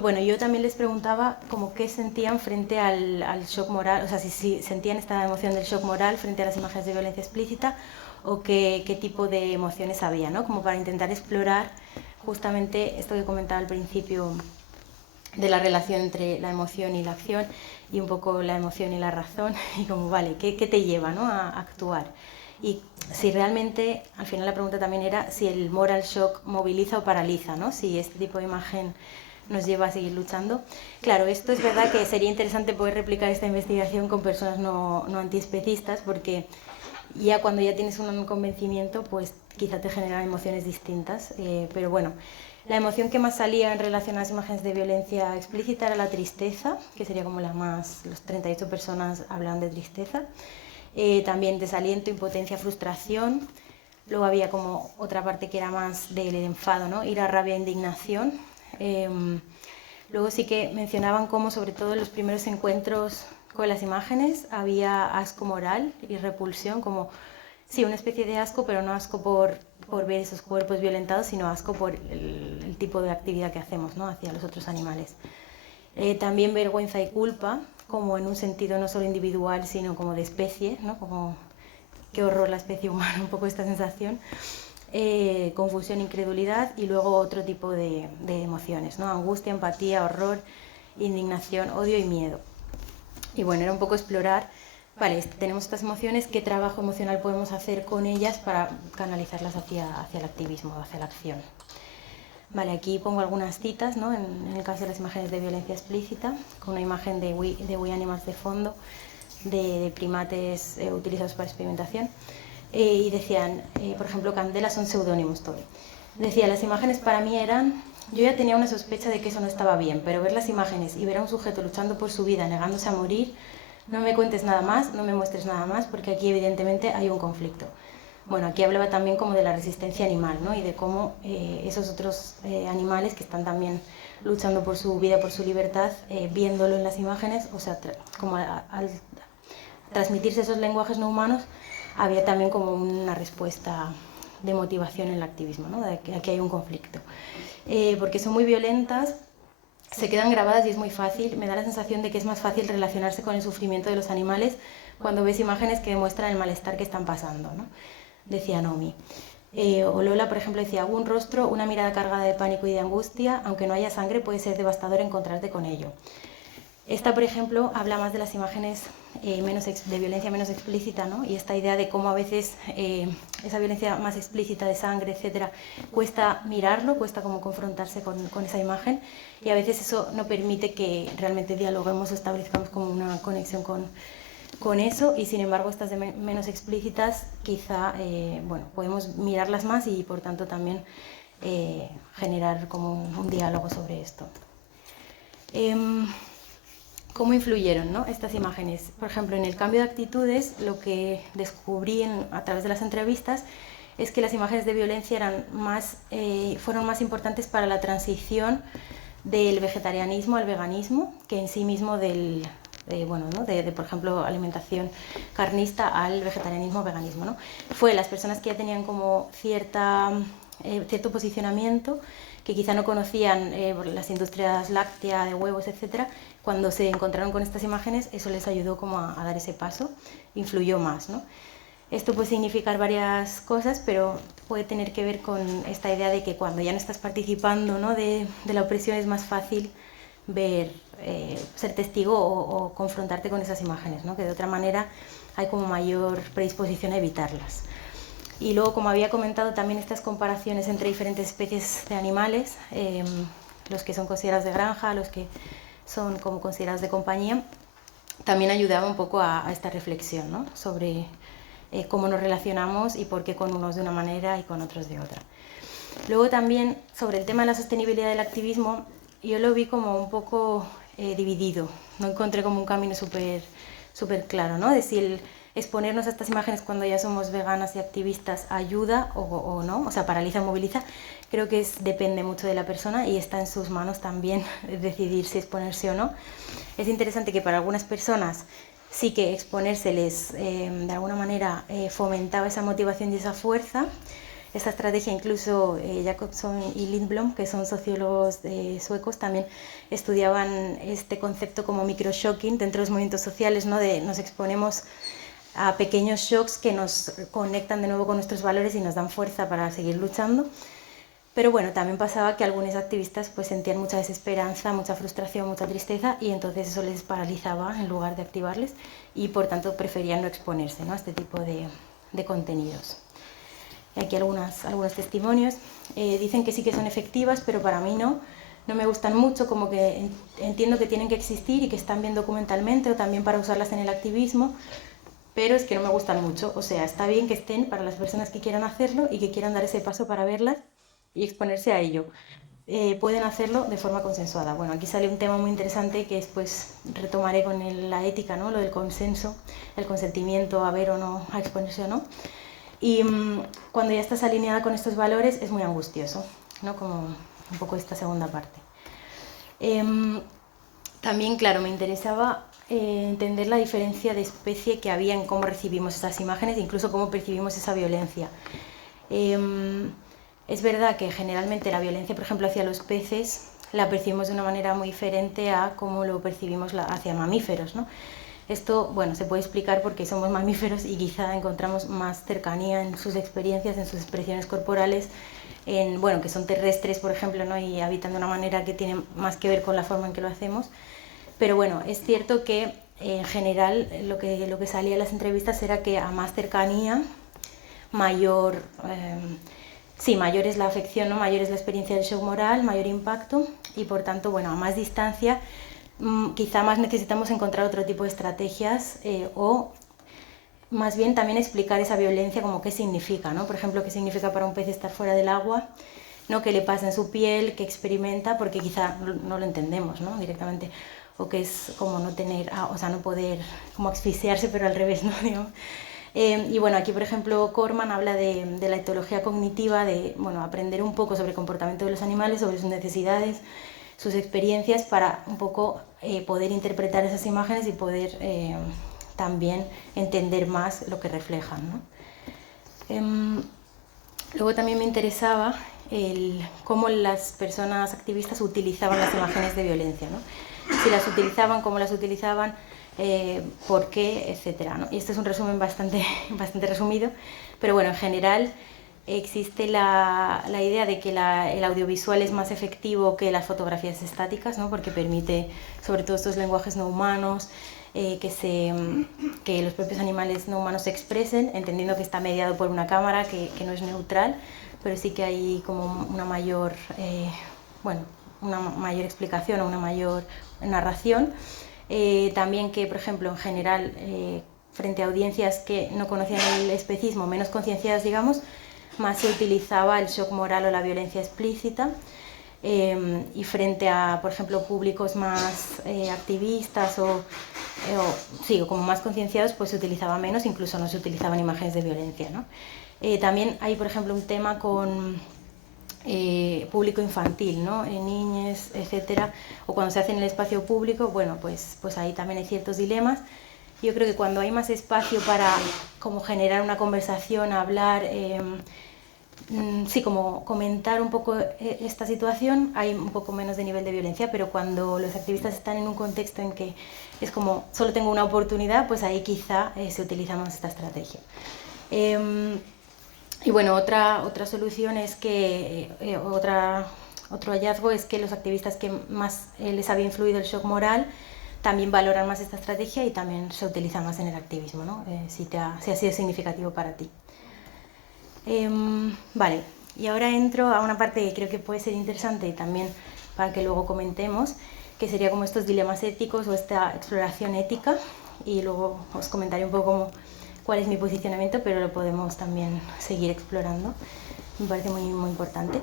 bueno, yo también les preguntaba como qué sentían frente al shock moral, o sea, si sentían esta emoción del shock moral frente a las imágenes de violencia explícita, o qué tipo de emociones había, ¿no? Como para intentar explorar justamente esto que comentaba al principio de la relación entre la emoción y la acción, y un poco la emoción y la razón, y como, vale, ¿qué te lleva, ¿no?, a actuar? Y si realmente, al final la pregunta también era si el moral shock moviliza o paraliza, ¿no?, si este tipo de imagen nos lleva a seguir luchando. Claro, esto es verdad que sería interesante poder replicar esta investigación con personas no antiespecistas, porque ya cuando ya tienes un convencimiento, pues quizá te generan emociones distintas, pero bueno, la emoción que más salía en relación a las imágenes de violencia explícita era la tristeza, que sería como la más, los 38 personas hablaban de tristeza, también desaliento, impotencia, frustración. Luego había como otra parte que era más del enfado, ¿no? Ira, rabia, indignación. Luego sí que mencionaban cómo, sobre todo en los primeros encuentros con las imágenes, había asco moral y repulsión, como, sí, una especie de asco, pero no asco por ver esos cuerpos violentados, sino asco por el tipo de actividad que hacemos, ¿no? Hacia los otros animales. También vergüenza y culpa, como en un sentido no solo individual, sino como de especie, ¿no? Como qué horror la especie humana, un poco esta sensación. Confusión, incredulidad y luego otro tipo de emociones, ¿no? Angustia, empatía, horror, indignación, odio y miedo. Y bueno, era un poco explorar, vale, tenemos estas emociones, ¿qué trabajo emocional podemos hacer con ellas para canalizarlas hacia el activismo, hacia la acción? Vale, aquí pongo algunas citas, ¿no? En el caso de las imágenes de violencia explícita, con una imagen de We Animals de fondo, de primates utilizados para experimentación. Y decían, por ejemplo, Candela, son seudónimos todo. Decía, las imágenes para mí eran, yo ya tenía una sospecha de que eso no estaba bien, pero ver las imágenes y ver a un sujeto luchando por su vida, negándose a morir, no me cuentes nada más, no me muestres nada más, porque aquí evidentemente hay un conflicto. Bueno, aquí hablaba también como de la resistencia animal, ¿no? Y de cómo esos otros animales que están también luchando por su vida, por su libertad, viéndolo en las imágenes, o sea, como al transmitirse esos lenguajes no humanos, había también como una respuesta de motivación en el activismo, ¿no? De que aquí hay un conflicto. Porque son muy violentas, se quedan grabadas y es muy fácil, me da la sensación de que es más fácil relacionarse con el sufrimiento de los animales cuando ves imágenes que demuestran el malestar que están pasando, ¿no? Decía Nomi. O Lola, por ejemplo, decía, un rostro, una mirada cargada de pánico y de angustia, aunque no haya sangre puede ser devastador encontrarte con ello. Esta, por ejemplo, habla más de las imágenes de violencia menos explícita, ¿no? Y esta idea de cómo a veces esa violencia más explícita de sangre, etcétera, cuesta mirarlo, cuesta como confrontarse con esa imagen, y a veces eso no permite que realmente dialoguemos o establezcamos como una conexión con eso, y sin embargo estas de menos explícitas quizá bueno, podemos mirarlas más y por tanto también generar como un diálogo sobre esto. ¿Cómo influyeron, ¿no? Estas imágenes? Por ejemplo, en el cambio de actitudes, lo que descubrí a través de las entrevistas es que las imágenes de violencia fueron más importantes para la transición del vegetarianismo al veganismo que en sí mismo bueno, ¿no? por ejemplo, alimentación carnista al vegetarianismo o veganismo, ¿no? Fue las personas que ya tenían como cierto posicionamiento, que quizá no conocían las industrias lácteas, de huevos, etcétera, cuando se encontraron con estas imágenes, eso les ayudó como a dar ese paso, influyó más, ¿no? Esto puede significar varias cosas, pero puede tener que ver con esta idea de que cuando ya no estás participando, ¿no? de la opresión es más fácil ser testigo o confrontarte con esas imágenes, ¿no? Que de otra manera hay como mayor predisposición a evitarlas. Y luego, como había comentado, también estas comparaciones entre diferentes especies de animales, los que son considerados de granja, los que son como considerados de compañía, también ayudaba un poco a esta reflexión, ¿no? Sobre cómo nos relacionamos y por qué con unos de una manera y con otros de otra. Luego también, sobre el tema de la sostenibilidad del activismo, yo lo vi como un poco dividido, no encontré como un camino súper claro, ¿no? De si el exponernos a estas imágenes cuando ya somos veganas y activistas ayuda o no, o sea, paraliza o moviliza. Creo que depende mucho de la persona y está en sus manos también decidir si exponerse o no. Es interesante que para algunas personas sí que exponerse les, de alguna manera, fomentaba esa motivación y esa fuerza. Esta estrategia incluso Jacobson y Lindblom, que son sociólogos suecos, también estudiaban este concepto como microshocking dentro de los movimientos sociales, ¿no? Nos exponemos a pequeños shocks que nos conectan de nuevo con nuestros valores y nos dan fuerza para seguir luchando. Pero bueno, también pasaba que algunos activistas pues sentían mucha desesperanza, mucha frustración, mucha tristeza y entonces eso les paralizaba en lugar de activarles y por tanto preferían no exponerse, ¿no? A este tipo de contenidos. Y aquí algunos testimonios. Dicen que sí que son efectivas, pero para mí no me gustan mucho, como que entiendo que tienen que existir y que están bien documentalmente o también para usarlas en el activismo, pero es que no me gustan mucho. O sea, está bien que estén para las personas que quieran hacerlo y que quieran dar ese paso para verlas y exponerse a ello. Pueden hacerlo de forma consensuada. Bueno, aquí sale un tema muy interesante que después retomaré con la ética, ¿no? Lo del consenso, el consentimiento a ver o no, a exponerse o no. Y cuando ya estás alineada con estos valores es muy angustioso, ¿no? Como un poco esta segunda parte. También, claro, me interesaba entender la diferencia de especie que había en cómo recibimos esas imágenes e incluso cómo percibimos esa violencia. Es verdad que generalmente la violencia, por ejemplo, hacia los peces la percibimos de una manera muy diferente a cómo lo percibimos hacia mamíferos, ¿no? Esto, bueno, se puede explicar porque somos mamíferos y quizá encontramos más cercanía en sus experiencias, en sus expresiones corporales, bueno, que son terrestres, por ejemplo, ¿no? Y habitan de una manera que tiene más que ver con la forma en que lo hacemos. Pero bueno, es cierto que en general lo que salía en las entrevistas era que a más cercanía, mayor es la afección, ¿no? Mayor es la experiencia del shock moral, mayor impacto y por tanto, bueno, a más distancia quizá más necesitamos encontrar otro tipo de estrategias o más bien también explicar esa violencia como qué significa, ¿no? Por ejemplo, qué significa para un pez estar fuera del agua, ¿no? Qué le pasa en su piel, qué experimenta, porque quizá no lo entendemos, ¿no? Directamente, o que es como no tener, o sea, no poder como asfixiarse, pero al revés, ¿no? Digamos. Y bueno, aquí por ejemplo Corman habla de la etología cognitiva, de bueno, aprender un poco sobre el comportamiento de los animales, sobre sus necesidades, sus experiencias, para un poco poder interpretar esas imágenes y poder también entender más lo que reflejan, ¿no? Luego también me interesaba cómo las personas activistas utilizaban las imágenes de violencia, ¿no? Si las utilizaban, cómo las utilizaban, por qué, etcétera, ¿no? Y este es un resumen bastante resumido, pero bueno, en general existe la idea de que el audiovisual es más efectivo que las fotografías estáticas, ¿no? Porque permite, sobre todo estos lenguajes no humanos, que los propios animales no humanos se expresen, entendiendo que está mediado por una cámara que no es neutral, pero sí que hay como una mayor explicación o una mayor narración. También que, por ejemplo, en general, frente a audiencias que no conocían el especismo, menos concienciadas, digamos, más se utilizaba el shock moral o la violencia explícita, y frente a, por ejemplo, públicos más activistas o como más concienciados, pues se utilizaba menos, incluso no se utilizaban imágenes de violencia, ¿no? También hay, por ejemplo, un tema con público infantil, ¿no? Niñes, etcétera, o cuando se hace en el espacio público, bueno, pues ahí también hay ciertos dilemas. Yo creo que cuando hay más espacio para como generar una conversación, hablar, como comentar un poco esta situación, hay un poco menos de nivel de violencia, pero cuando los activistas están en un contexto en que es como solo tengo una oportunidad, pues ahí quizá se utiliza más esta estrategia. Y bueno, otra solución es que, otro hallazgo es que los activistas que más les había influido el shock moral también valoran más esta estrategia y también se utiliza más en el activismo, ¿no? Si ha sido significativo para ti. Vale, y ahora entro a una parte que creo que puede ser interesante y también para que luego comentemos, que sería como estos dilemas éticos o esta exploración ética, y luego os comentaré un poco cuál es mi posicionamiento, pero lo podemos también seguir explorando. Me parece muy, muy importante.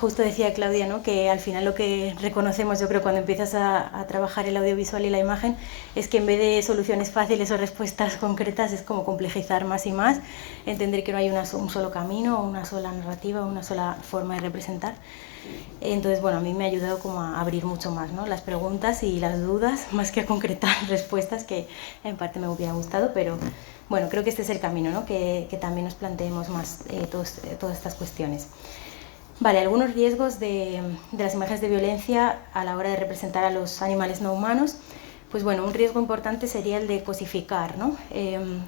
Justo decía Claudia, ¿no? Que al final lo que reconocemos, yo creo, cuando empiezas a trabajar el audiovisual y la imagen, es que en vez de soluciones fáciles o respuestas concretas, es como complejizar más y más, entender que no hay un solo camino, o una sola narrativa, o una sola forma de representar. Entonces, bueno, a mí me ha ayudado como a abrir mucho más, ¿no? Las preguntas y las dudas, más que a concretar respuestas, que en parte me hubiera gustado, pero bueno, creo que este es el camino, ¿no? Que también nos planteemos más todas estas cuestiones. Vale, algunos riesgos de las imágenes de violencia a la hora de representar a los animales no humanos. Pues bueno, un riesgo importante sería el de cosificar, ¿no?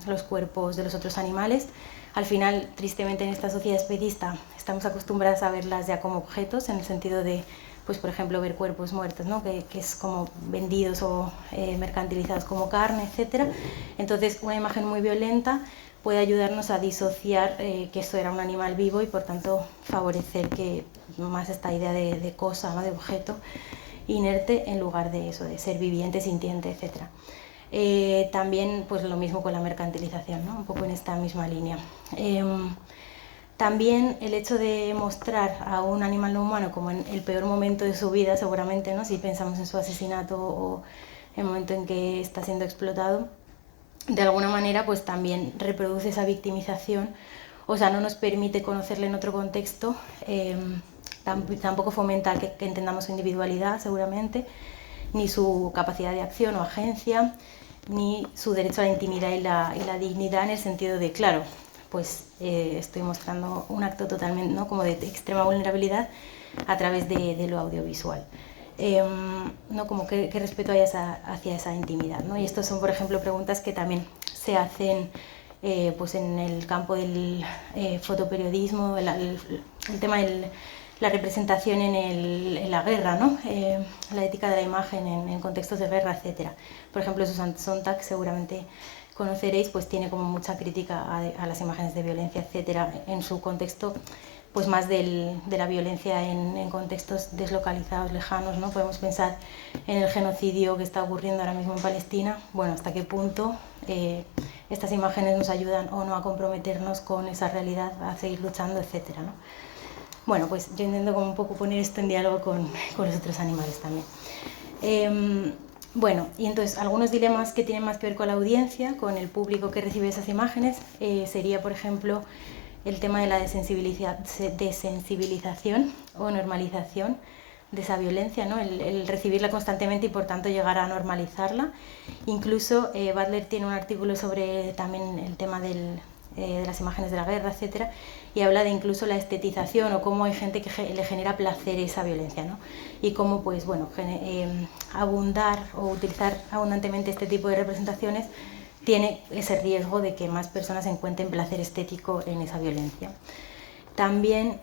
Los cuerpos de los otros animales. Al final, tristemente, en esta sociedad especista estamos acostumbradas a verlas ya como objetos, en el sentido de, pues por ejemplo, ver cuerpos muertos, ¿no? que es como vendidos o mercantilizados como carne, etc. Entonces, una imagen muy violenta puede ayudarnos a disociar que esto era un animal vivo y por tanto favorecer que más esta idea de cosa, ¿no? De objeto inerte, en lugar de eso, de ser viviente, sintiente, etc. También pues lo mismo con la mercantilización, ¿no? Un poco en esta misma línea. También el hecho de mostrar a un animal no humano como en el peor momento de su vida, seguramente, ¿no? Si pensamos en su asesinato o el momento en que está siendo explotado, de alguna manera pues también reproduce esa victimización, o sea, no nos permite conocerle en otro contexto, tampoco fomenta que entendamos su individualidad, seguramente, ni su capacidad de acción o agencia, ni su derecho a la intimidad y la dignidad, en el sentido de, claro, pues estoy mostrando un acto totalmente, ¿no?, como de extrema vulnerabilidad a través de lo audiovisual. ¿No? Como qué respeto hay hacia esa intimidad, ¿no? Y estas son, por ejemplo, preguntas que también se hacen pues en el campo del fotoperiodismo, el tema de la representación en la guerra, ¿no? La ética de la imagen en contextos de guerra, etc. Por ejemplo, Susan Sontag, seguramente conoceréis, pues tiene como mucha crítica a las imágenes de violencia, etc. en su contexto, pues más de la violencia en contextos deslocalizados, lejanos, ¿no? Podemos pensar en el genocidio que está ocurriendo ahora mismo en Palestina. Bueno, hasta qué punto estas imágenes nos ayudan o no a comprometernos con esa realidad, a seguir luchando, etcétera, ¿no? Bueno, pues yo intento como un poco poner esto en diálogo con los otros animales también. Bueno, y entonces algunos dilemas que tienen más que ver con la audiencia, con el público que recibe esas imágenes, sería, por ejemplo, el tema de la desensibilización o normalización de esa violencia, ¿no? El recibirla constantemente y por tanto llegar a normalizarla. Incluso Butler tiene un artículo sobre también el tema de las imágenes de la guerra, etcétera, y habla de incluso la estetización o cómo hay gente que le genera placer esa violencia, ¿no? Y cómo, pues bueno, abundar o utilizar abundantemente este tipo de representaciones tiene ese riesgo de que más personas encuentren placer estético en esa violencia. También,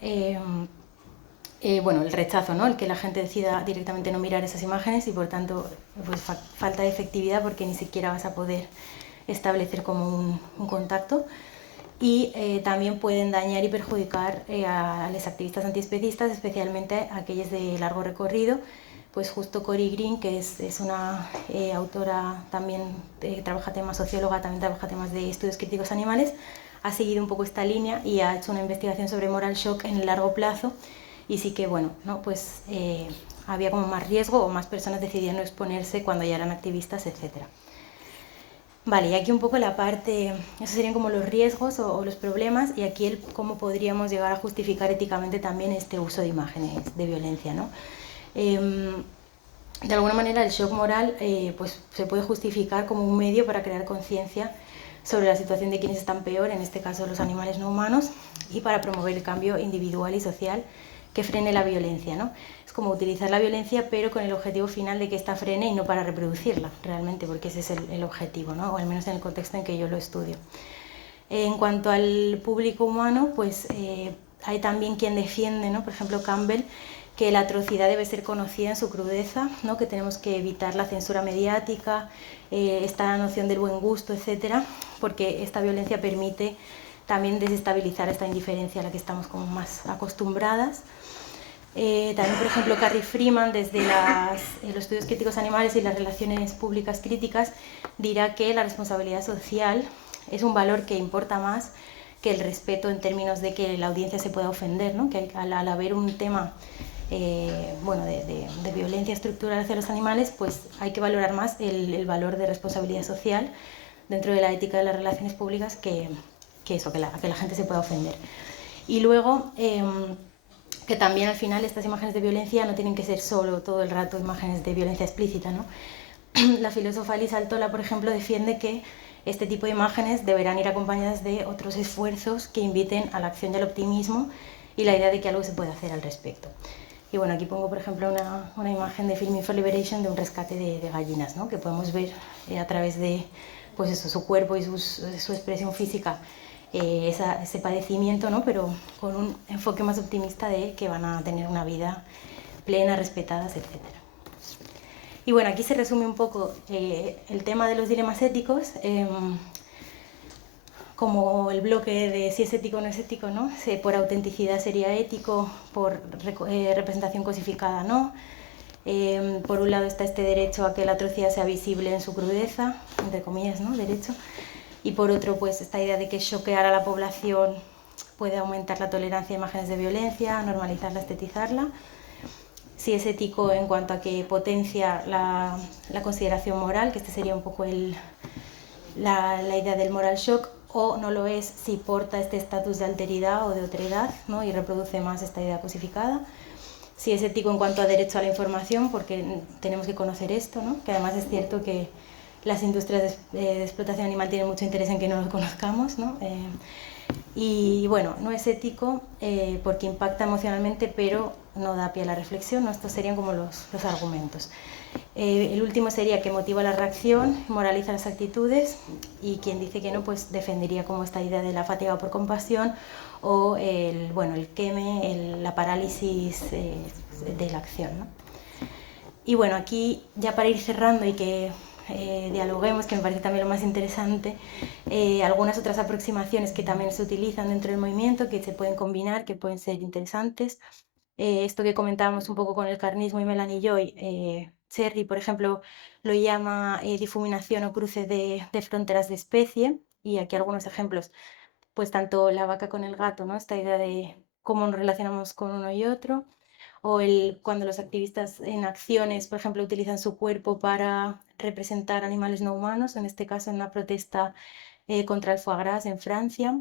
bueno, el rechazo, ¿no? El que la gente decida directamente no mirar esas imágenes y por tanto pues, falta de efectividad porque ni siquiera vas a poder establecer como un contacto. Y también pueden dañar y perjudicar a los activistas antiespecistas, especialmente a aquellos de largo recorrido. Pues justo Cori Green, que es una autora también, trabaja temas socióloga, también trabaja temas de estudios críticos animales, ha seguido un poco esta línea y ha hecho una investigación sobre moral shock en el largo plazo y sí que, bueno, ¿no? Pues había como más riesgo o más personas decidían no exponerse cuando ya eran activistas, etcétera. Vale, y aquí un poco la parte, esos serían como los riesgos o los problemas, y aquí cómo podríamos llegar a justificar éticamente también este uso de imágenes de violencia, ¿no? De alguna manera el shock moral pues se puede justificar como un medio para crear conciencia sobre la situación de quienes están peor, en este caso los animales no humanos, y para promover el cambio individual y social que frene la violencia, ¿no? Es como utilizar la violencia pero con el objetivo final de que ésta frene y no para reproducirla realmente, porque ese es el objetivo, ¿no? O al menos en el contexto en que yo lo estudio. En cuanto al público humano, pues hay también quien defiende, ¿no? Por ejemplo Campbell, que la atrocidad debe ser conocida en su crudeza, ¿no? Que tenemos que evitar la censura mediática, esta noción del buen gusto, etcétera, porque esta violencia permite también desestabilizar esta indiferencia a la que estamos como más acostumbradas. También, por ejemplo, Carrie Freeman, desde los estudios críticos animales y las relaciones públicas críticas, dirá que la responsabilidad social es un valor que importa más que el respeto en términos de que la audiencia se pueda ofender, ¿no? Que al haber un tema bueno, de violencia estructural hacia los animales, pues hay que valorar más el valor de responsabilidad social dentro de la ética de las relaciones públicas que eso, que la gente se pueda ofender. Y luego que también al final estas imágenes de violencia no tienen que ser solo todo el rato imágenes de violencia explícita, ¿no? La filósofa Liz Altola, por ejemplo, defiende que este tipo de imágenes deberán ir acompañadas de otros esfuerzos que inviten a la acción y al optimismo y la idea de que algo se puede hacer al respecto. Y bueno, aquí pongo, por ejemplo, una imagen de Filming for Liberation de un rescate de gallinas, ¿no? Que podemos ver a través de pues eso, su cuerpo y su expresión física, ese padecimiento, ¿no? Pero con un enfoque más optimista de que van a tener una vida plena, respetadas, etc. Y bueno, aquí se resume un poco el tema de los dilemas éticos, como el bloque de si es ético o no es ético, ¿no? Por autenticidad sería ético, por representación cosificada no, Por un lado está este derecho a que la atrocidad sea visible en su crudeza, entre comillas, ¿no? Derecho. Y por otro, pues esta idea de que choquear a la población puede aumentar la tolerancia a imágenes de violencia, normalizarla, estetizarla. Si es ético en cuanto a que potencia la consideración moral, que este sería un poco la idea del moral shock, o no lo es si porta este estatus de alteridad o de otredad, ¿no? Y reproduce más esta idea cosificada. Si es ético en cuanto a derecho a la información, porque tenemos que conocer esto, ¿no? Que además es cierto que las industrias de explotación animal tienen mucho interés en que no lo conozcamos, ¿no? Y bueno, no es ético porque impacta emocionalmente, pero no da pie a la reflexión, ¿no? Estos serían como los argumentos. El último sería que motiva la reacción, moraliza las actitudes, y quien dice que no, pues defendería como esta idea de la fatiga por compasión o el queme, la parálisis de la acción, ¿no? Y bueno, aquí ya para ir cerrando y que dialoguemos, que me parece también lo más interesante, algunas otras aproximaciones que también se utilizan dentro del movimiento, que se pueden combinar, que pueden ser interesantes. Esto que comentábamos un poco con el carnismo y Melanie Joy, Cherry, por ejemplo, lo llama difuminación o cruce de fronteras de especie, y aquí algunos ejemplos, pues tanto la vaca con el gato, ¿no? Esta idea de cómo nos relacionamos con uno y otro, o cuando los activistas en acciones, por ejemplo, utilizan su cuerpo para representar animales no humanos, en este caso en una protesta contra el foie gras en Francia,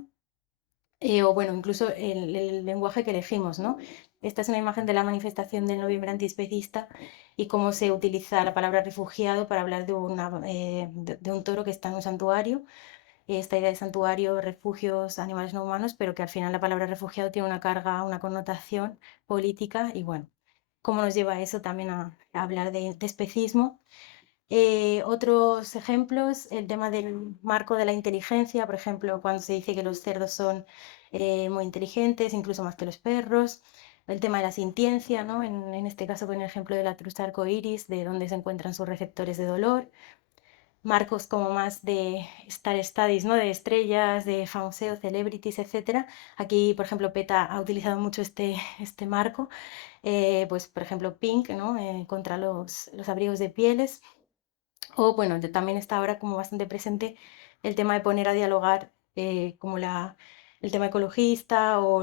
o bueno, incluso el lenguaje que elegimos, ¿no? Esta es una imagen de la manifestación del noviembre antiespecista y cómo se utiliza la palabra refugiado para hablar de un toro que está en un santuario. Esta idea de santuario, refugios, animales no humanos, pero que al final la palabra refugiado tiene una carga, una connotación política, y bueno, cómo nos lleva eso también a hablar de especismo. Otros ejemplos, el tema del marco de la inteligencia, por ejemplo, cuando se dice que los cerdos son muy inteligentes, incluso más que los perros. El tema de la sintiencia, ¿no? En este caso con el ejemplo de la trucha arcoíris, de dónde se encuentran sus receptores de dolor. Marcos como más de star studies, ¿no? De estrellas, de famoseo, celebrities, etc. Aquí, por ejemplo, PETA ha utilizado mucho este marco, pues por ejemplo Pink, ¿no? Contra los abrigos de pieles. O bueno, también está ahora como bastante presente el tema de poner a dialogar como el tema ecologista o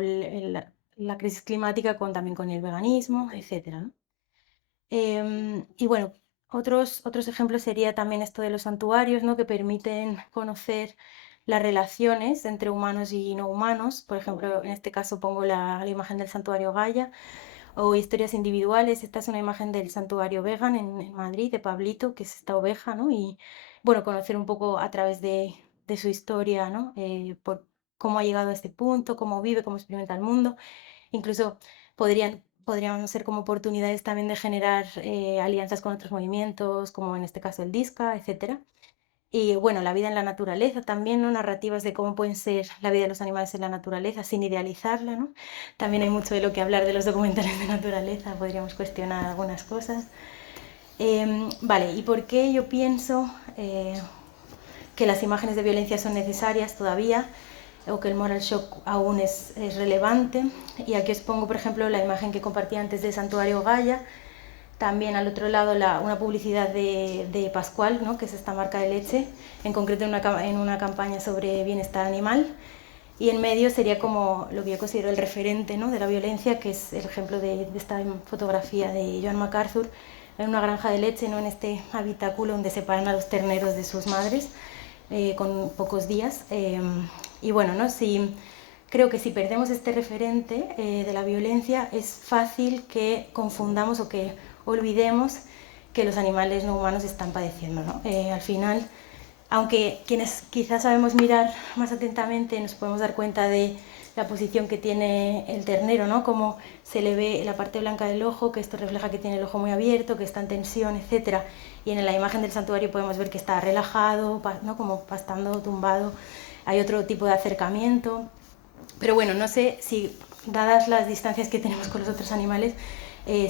la crisis climática también con el veganismo, etcétera, ¿no? Y bueno, otros ejemplos sería también esto de los santuarios, ¿no? Que permiten conocer las relaciones entre humanos y no humanos. Por ejemplo, en este caso pongo la imagen del santuario Gaia, o historias individuales. Esta es una imagen del santuario vegan en Madrid, de Pablito, que es esta oveja, ¿no? Y bueno, conocer un poco a través de su historia, ¿no? Por cómo ha llegado a este punto, cómo vive, cómo experimenta el mundo. Incluso podrían ser como oportunidades también de generar alianzas con otros movimientos, como en este caso el DISCA, etcétera. Y bueno, la vida en la naturaleza también, ¿no? Narrativas de cómo pueden ser la vida de los animales en la naturaleza sin idealizarla, ¿no? También hay mucho de lo que hablar de los documentales de naturaleza, podríamos cuestionar algunas cosas. Vale, ¿y por qué yo pienso que las imágenes de violencia son necesarias todavía, o que el moral shock aún es relevante? Y aquí os pongo, por ejemplo, la imagen que compartí antes del santuario Gaia. También al otro lado una publicidad de Pascual, ¿no? Que es esta marca de leche, en concreto en una campaña sobre bienestar animal. Y en medio sería como lo que yo considero el referente, ¿no? De la violencia, que es el ejemplo de esta fotografía de Joan MacArthur en una granja de leche, ¿no? En este habitáculo donde separan a los terneros de sus madres con pocos días. Y bueno, ¿no? Creo que si perdemos este referente de la violencia, es fácil que confundamos o que olvidemos que los animales no humanos están padeciendo, ¿no? Al final, aunque quienes quizás sabemos mirar más atentamente nos podemos dar cuenta de la posición que tiene el ternero, ¿no? Cómo se le ve la parte blanca del ojo, que esto refleja que tiene el ojo muy abierto, que está en tensión, etc. Y en la imagen del santuario podemos ver que está relajado, ¿no? Como pastando, tumbado. Hay otro tipo de acercamiento. Pero bueno, no sé si, dadas las distancias que tenemos con los otros animales,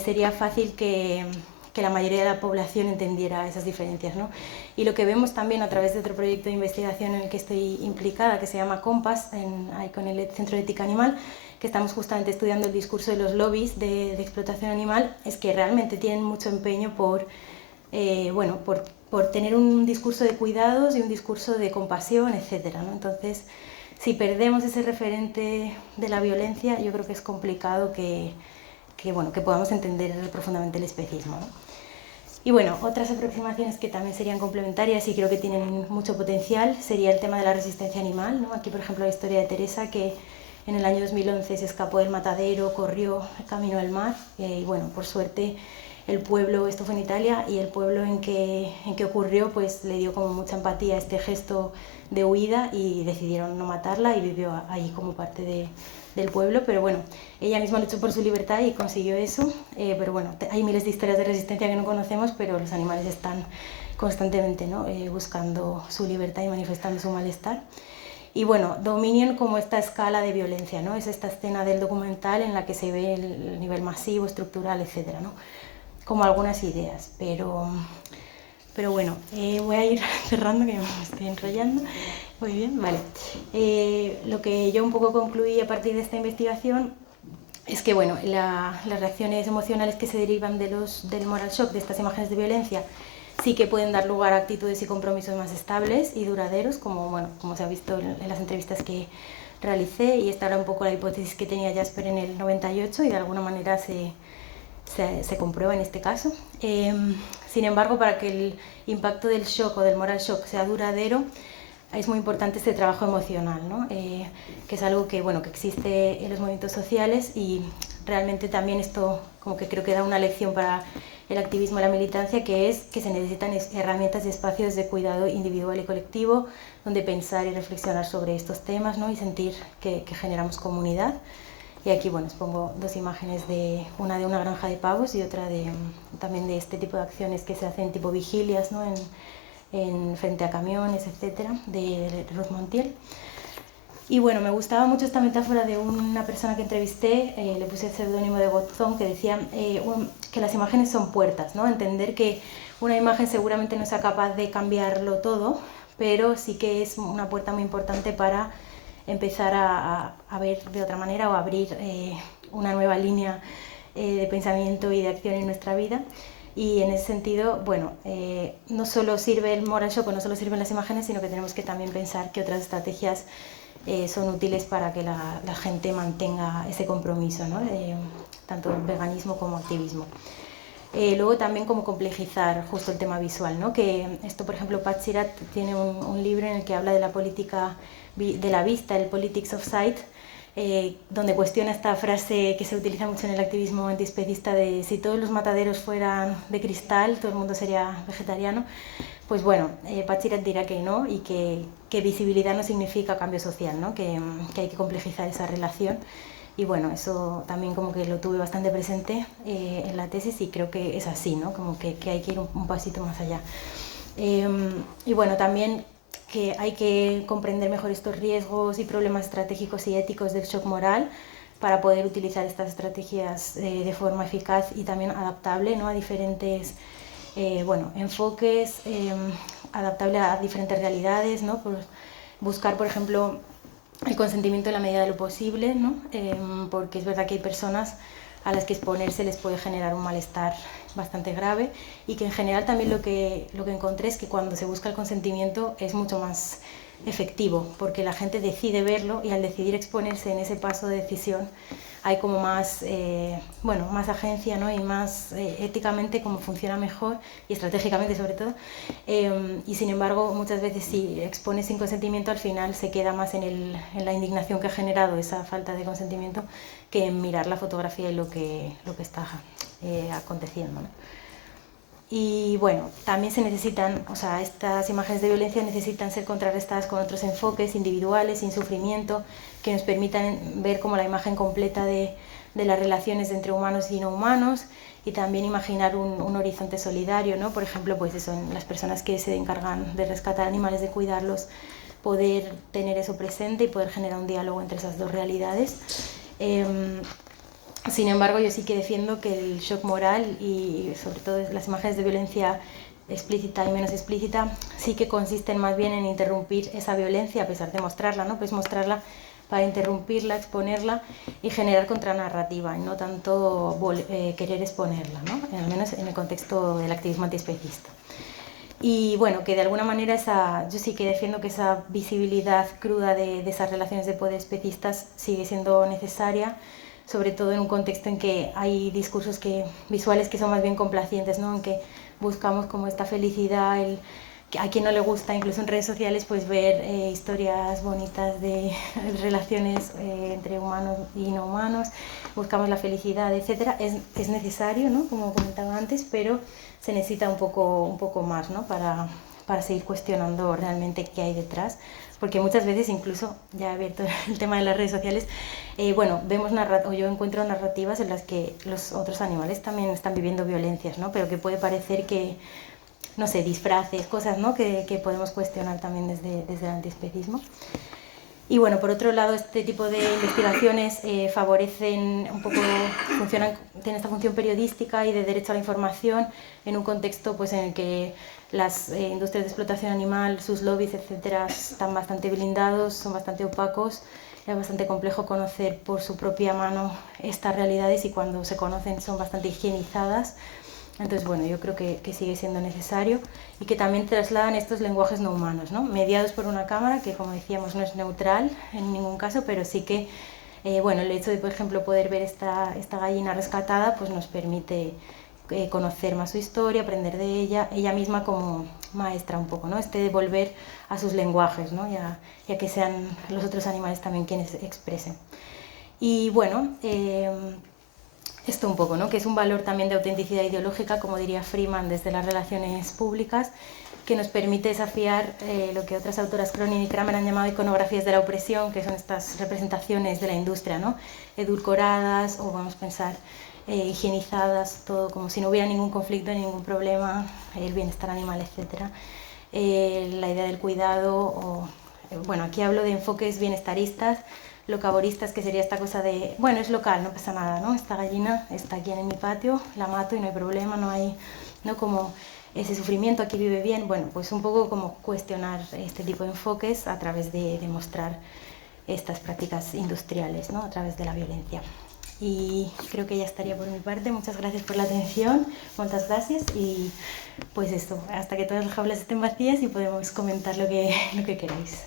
sería fácil que la mayoría de la población entendiera esas diferencias, ¿no? Y lo que vemos también a través de otro proyecto de investigación en el que estoy implicada, que se llama COMPAS, ahí con el Centro de Ética Animal, que estamos justamente estudiando el discurso de los lobbies de explotación animal, es que realmente tienen mucho empeño por tener un discurso de cuidados y un discurso de compasión, etc., ¿no? Entonces, si perdemos ese referente de la violencia, yo creo que es complicado que podamos entender profundamente el especismo, ¿no? Y bueno, otras aproximaciones que también serían complementarias y creo que tienen mucho potencial sería el tema de la resistencia animal, ¿no? Aquí, por ejemplo, la historia de Teresa, que en el año 2011 se escapó del matadero, corrió camino al mar y bueno, por suerte el pueblo, esto fue en Italia, y el pueblo en que ocurrió pues le dio como mucha empatía a este gesto de huida y decidieron no matarla y vivió ahí como parte del pueblo, pero bueno, ella misma luchó por su libertad y consiguió eso, pero bueno, hay miles de historias de resistencia que no conocemos, pero los animales están constantemente, ¿no? Buscando su libertad y manifestando su malestar. Y bueno, Dominion como esta escala de violencia, ¿no? Es esta escena del documental en la que se ve el nivel masivo, estructural, etcétera, ¿no? Como algunas ideas, pero bueno, voy a ir cerrando, que me estoy enrollando. Muy bien, vale. Lo que yo un poco concluí a partir de esta investigación es que, bueno, las reacciones emocionales que se derivan del moral shock, de estas imágenes de violencia, sí que pueden dar lugar a actitudes y compromisos más estables y duraderos, como se ha visto en las entrevistas que realicé, y esta era un poco la hipótesis que tenía Jasper en el 98 y de alguna manera se comprueba en este caso. Sin embargo, para que el impacto del shock o del moral shock sea duradero, es muy importante este trabajo emocional, ¿no? Que es algo que existe en los movimientos sociales, y realmente también esto como que creo que da una lección para el activismo y la militancia, que es que se necesitan herramientas y espacios de cuidado individual y colectivo donde pensar y reflexionar sobre estos temas, ¿no? Y sentir que generamos comunidad. Y aquí, bueno, os pongo dos imágenes, una de una granja de pavos y otra también de este tipo de acciones que se hacen tipo vigilias, ¿no? Frente a camiones, etcétera, de Ruth Montiel. Y bueno, me gustaba mucho esta metáfora de una persona que entrevisté, le puse el seudónimo de Gotzón, que decía que las imágenes son puertas, ¿no? Entender que una imagen seguramente no sea capaz de cambiarlo todo, pero sí que es una puerta muy importante para empezar a ver de otra manera o abrir una nueva línea de pensamiento y de acción en nuestra vida. Y en ese sentido, bueno, no solo sirve el moral shock, no solo sirven las imágenes, sino que tenemos que también pensar que otras estrategias son útiles para que la gente mantenga ese compromiso, ¿no? Tanto el veganismo como activismo. Luego también como complejizar justo el tema visual, ¿no? Que esto, por ejemplo, Pat Sirat tiene un libro en el que habla de la política de la vista, el Politics of Sight, donde cuestiona esta frase que se utiliza mucho en el activismo antiespecista de si todos los mataderos fueran de cristal, todo el mundo sería vegetariano. Pues bueno, Pat Sirat dirá que no, y que visibilidad no significa cambio social, ¿no? Que hay que complejizar esa relación. Y bueno, eso también como que lo tuve bastante presente en la tesis, y creo que es así, ¿no? Como que hay que ir un pasito más allá. Y bueno, también que hay que comprender mejor estos riesgos y problemas estratégicos y éticos del shock moral para poder utilizar estas estrategias de forma eficaz y también adaptable, ¿no? A diferentes enfoques, adaptable a diferentes realidades, ¿no? Buscar, por ejemplo, el consentimiento en la medida de lo posible, ¿no? Porque es verdad que hay personas a las que exponerse les puede generar un malestar bastante grave, y que en general también lo que encontré es que cuando se busca el consentimiento es mucho más efectivo, porque la gente decide verlo, y al decidir exponerse en ese paso de decisión hay como más, más agencia, ¿no? Y más éticamente como funciona mejor, y estratégicamente sobre todo, y sin embargo muchas veces si expones sin consentimiento al final se queda más en la indignación que ha generado esa falta de consentimiento que en mirar la fotografía y lo que está aconteciendo, ¿no? Y bueno, también se necesitan, estas imágenes de violencia necesitan ser contrarrestadas con otros enfoques individuales, sin sufrimiento, que nos permitan ver como la imagen completa de las relaciones entre humanos y no humanos, y también imaginar un horizonte solidario, ¿no? Por ejemplo, pues eso, en las personas que se encargan de rescatar animales, de cuidarlos, poder tener eso presente y poder generar un diálogo entre esas dos realidades. Sin embargo, yo sí que defiendo que el shock moral y sobre todo las imágenes de violencia explícita y menos explícita sí que consisten más bien en interrumpir esa violencia a pesar de mostrarla, ¿no? Pues mostrarla para interrumpirla, exponerla y generar contranarrativa, y no tanto querer exponerla, ¿no? Al menos en el contexto del activismo antiespecista. Y bueno, que de alguna manera yo sí que defiendo que esa visibilidad cruda de esas relaciones de poder especistas sigue siendo necesaria, sobre todo en un contexto en que hay discursos visuales que son más bien complacientes, ¿no? En que buscamos como esta felicidad, a quien no le gusta, incluso en redes sociales, pues ver historias bonitas de relaciones entre humanos y no humanos, buscamos la felicidad, etc. Es necesario, ¿no? Como comentaba antes, pero se necesita un poco más, ¿no? Para seguir cuestionando realmente qué hay detrás, porque muchas veces, incluso, ya he abierto el tema de las redes sociales, bueno, yo encuentro narrativas en las que los otros animales también están viviendo violencias, ¿no? Pero que puede parecer que, no sé, disfraces, cosas, ¿no? que podemos cuestionar también desde el antiespecismo. Y bueno, por otro lado, este tipo de investigaciones favorecen un poco, tienen esta función periodística y de derecho a la información en un contexto pues, en el que las industrias de explotación animal, sus lobbies, etcétera, están bastante blindados, son bastante opacos, es bastante complejo conocer por su propia mano estas realidades y cuando se conocen son bastante higienizadas. Entonces, bueno, yo creo que sigue siendo necesario y que también trasladan estos lenguajes no humanos, ¿no? Mediados por una cámara que, como decíamos, no es neutral en ningún caso, pero sí que, bueno, el hecho de, por ejemplo, poder ver esta gallina rescatada, pues nos permite conocer más su historia, aprender de ella misma como maestra un poco, ¿no? De volver a sus lenguajes, ¿no? Ya que sean los otros animales también quienes expresen. Y bueno, esto un poco, ¿no? Que es un valor también de autenticidad ideológica, como diría Freeman, desde las relaciones públicas, que nos permite desafiar lo que otras autoras, Cronin y Kramer, han llamado iconografías de la opresión, que son estas representaciones de la industria, ¿no? Edulcoradas o, vamos a pensar, higienizadas, todo como si no hubiera ningún conflicto, ningún problema, el bienestar animal, etc. La idea del cuidado, bueno, aquí hablo de enfoques bienestaristas, locaboristas, que sería esta cosa de, bueno, es local, no pasa nada, ¿no? Esta gallina está aquí en mi patio, la mato y no hay problema, no hay, ¿no? Como ese sufrimiento, aquí vive bien. Bueno, pues un poco como cuestionar este tipo de enfoques a través de demostrar estas prácticas industriales, ¿no? A través de la violencia. Y creo que ya estaría por mi parte. Muchas gracias por la atención, muchas gracias y pues esto, hasta que todas las jaulas estén vacías y podemos comentar lo que queráis.